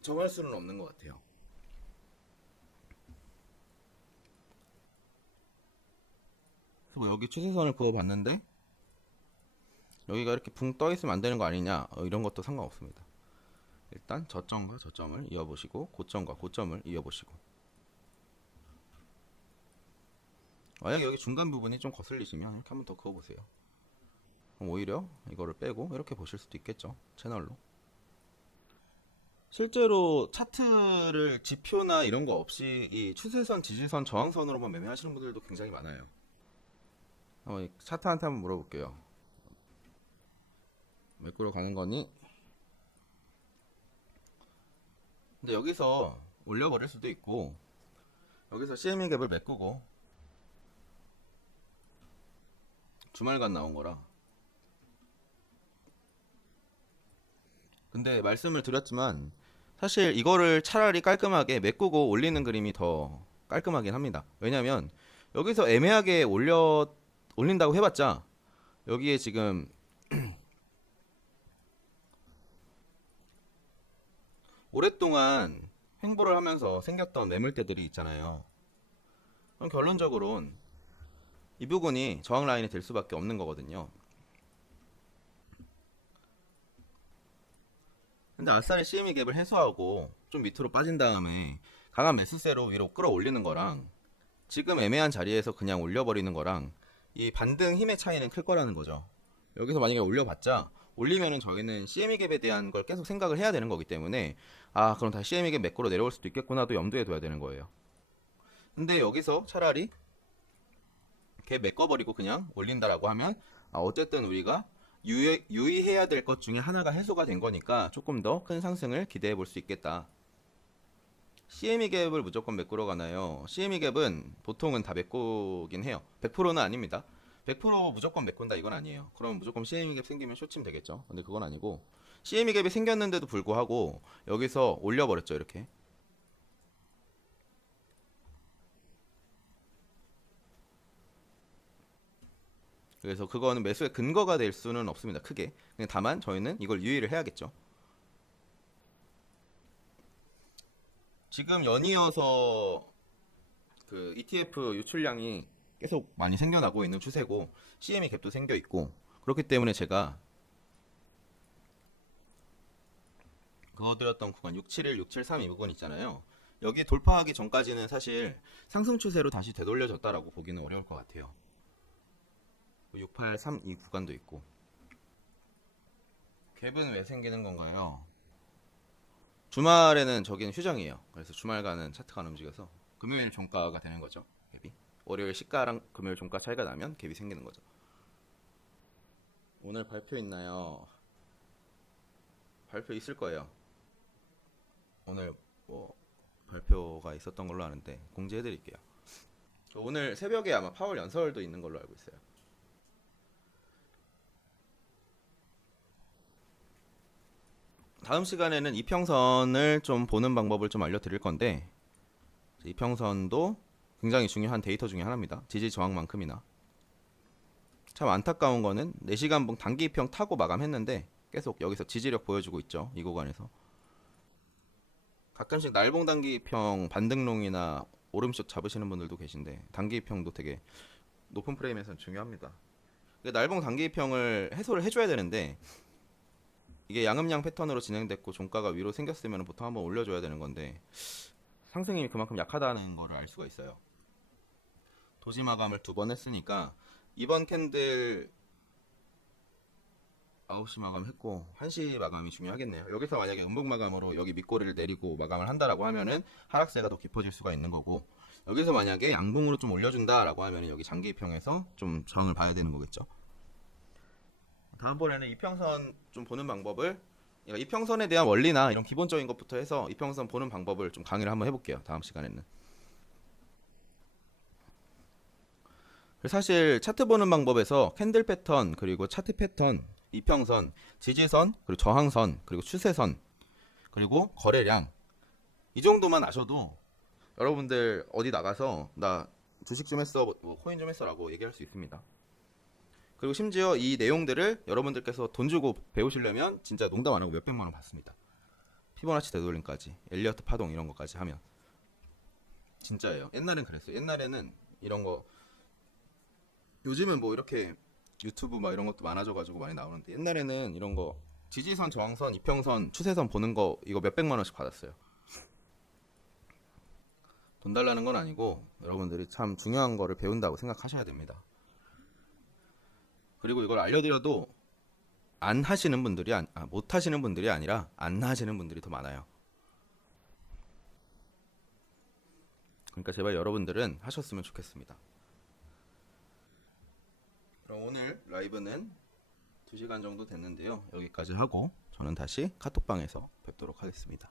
정할 수는 없는 것 같아요. 그래서 뭐 여기 추세선을 그어봤는데 여기가 이렇게 붕 떠 있으면 안 되는 거 아니냐, 이런 것도 상관없습니다. 일단 저점과 저점을 이어보시고 고점과 고점을 이어보시고, 만약에 여기 중간 부분이 좀 거슬리시면 이렇게 한번 더 그어보세요. 그럼 오히려 이거를 빼고 이렇게 보실 수도 있겠죠, 채널로. 실제로 차트를 지표나 이런 거 없이 이 추세선, 지지선, 저항선으로만 매매하시는 분들도 굉장히 많아요. 차트한테 한번 물어볼게요. 매꾸러 가는 거니? 근데 여기서 올려버릴 수도 있고, 여기서 CME 갭을 메꾸고 주말간 나온 거라. 근데 말씀을 드렸지만 사실 이거를 차라리 깔끔하게 메꾸고 올리는 그림이 더 깔끔하긴 합니다. 왜냐면 여기서 애매하게 올린다고 해봤자 여기에 지금 오랫동안 횡보를 하면서 생겼던 매물대들이 있잖아요. 그럼 결론적으로는 이 부분이 저항 라인이 될 수밖에 없는 거거든요. 근데 아싸리 CME 갭을 해소하고 좀 밑으로 빠진 다음에 강한 매수세로 위로 끌어올리는 거랑 지금 애매한 자리에서 그냥 올려버리는 거랑 이 반등 힘의 차이는 클 거라는 거죠. 여기서 만약에 올려봤자 올리면은 저희는 CME 갭에 대한 걸 계속 생각을 해야 되는 거기 때문에 그럼 다시 CME 갭 매꾸로 내려올 수도 있겠구나도 염두에 둬야 되는 거예요. 근데 여기서 차라리 갭 메꿔버리고 그냥 올린다라고 하면 어쨌든 우리가 유의해야 될 것 중에 하나가 해소가 된 거니까 조금 더 큰 상승을 기대해 볼 수 있겠다. CME 갭을 무조건 메꾸러 가나요? CME 갭은 보통은 다 메꾸긴 해요. 100%는 아닙니다. 100% 무조건 메꾼다 이건 아니에요. 그럼 무조건 CME 갭 생기면 쇼침 되겠죠. 근데 그건 아니고 CME 갭이 생겼는데도 불구하고 여기서 올려버렸죠 이렇게. 그래서 그거는 매수의 근거가 될 수는 없습니다. 크게. 그냥 다만 저희는 이걸 유의를 해야겠죠. 지금 연이어서 그 ETF 유출량이 계속 많이 생겨나고 있는 추세고 CME 갭도 생겨 있고 그렇기 때문에 제가 그어드렸던 구간 671, 673 이 부분 있잖아요. 여기 돌파하기 전까지는 사실 상승 추세로 다시 되돌려졌다라고 보기는 어려울 것 같아요. 683 이 구간도 있고 갭은 왜 생기는 건가요? 주말에는 저기는 휴정이에요. 그래서 주말간은 차트가 안 움직여서 금요일 종가가 되는 거죠. 갭이 월요일 시가랑 금요일 종가 차이가 나면 갭이 생기는 거죠. 오늘 발표 있나요? 발표 있을 거예요. 오늘 뭐 발표가 있었던 걸로 아는데 공지해 드릴게요. 오늘 새벽에 아마 파월 연설도 있는 걸로 알고 있어요. 다음 시간에는 이평선을 좀 보는 방법을 좀 알려드릴 건데 이평선도 굉장히 중요한 데이터 중에 하나입니다. 지지 저항만큼이나. 참 안타까운 거는 4시간봉 단기 이평 타고 마감했는데 계속 여기서 지지력 보여주고 있죠. 이 구간에서. 가끔씩 날봉 단기 이평 반등롱이나 오름슛 잡으시는 분들도 계신데 단기 이평도 되게 높은 프레임에서는 중요합니다. 날봉 단기 이평을 해소를 해줘야 되는데 이게 양음양 패턴으로 진행됐고 종가가 위로 생겼으면 보통 한번 올려줘야 되는 건데 상승이 그만큼 약하다는 거를 알 수가 있어요. 도지 마감을 2번 했으니까 이번 캔들 9시 마감했고 1시 마감이 중요하겠네요. 여기서 만약에 음봉 마감으로 여기 밑꼬리를 내리고 마감을 한다라고 하면은 하락세가 더 깊어질 수가 있는 거고 여기서 만약에 양봉으로 좀 올려준다라고 하면은 여기 장기 이평에서 좀 저항을 봐야 되는 거겠죠. 다음번에는 이평선 좀 보는 방법을 이평선에 대한 원리나 이런 기본적인 것부터 해서 이평선 보는 방법을 좀 강의를 한번 해볼게요. 다음 시간에는. 사실 차트 보는 방법에서 캔들 패턴 그리고 차트 패턴 이평선 지지선 그리고 저항선 그리고 추세선 그리고 거래량 이 정도만 아셔도 여러분들 어디 나가서 나 주식 좀 했어 뭐 코인 좀 했어 라고 얘기할 수 있습니다. 그리고 심지어 이 내용들을 여러분들께서 돈 주고 배우시려면 진짜 농담 안 하고 몇백만 원 받습니다. 피보나치 되돌림까지 엘리어트 파동 이런 것까지 하면 진짜예요. 옛날엔 그랬어요. 옛날에는 이런 거 요즘은 뭐 이렇게 유튜브 막 이런 것도 많아져가지고 많이 나오는데 옛날에는 이런 거 지지선, 저항선, 이평선, 추세선 보는 거 이거 몇백만 원씩 받았어요. 돈 달라는 건 아니고 여러분들이 참 중요한 거를 배운다고 생각하셔야 됩니다. 그리고 이걸 알려드려도 안 하시는 분들이 못 하시는 분들이 아니라 안 하시는 분들이 더 많아요. 그러니까 제발 여러분들은 하셨으면 좋겠습니다. 그럼 오늘 라이브는 2시간 정도 됐는데요. 여기까지 하고 저는 다시 카톡방에서 뵙도록 하겠습니다.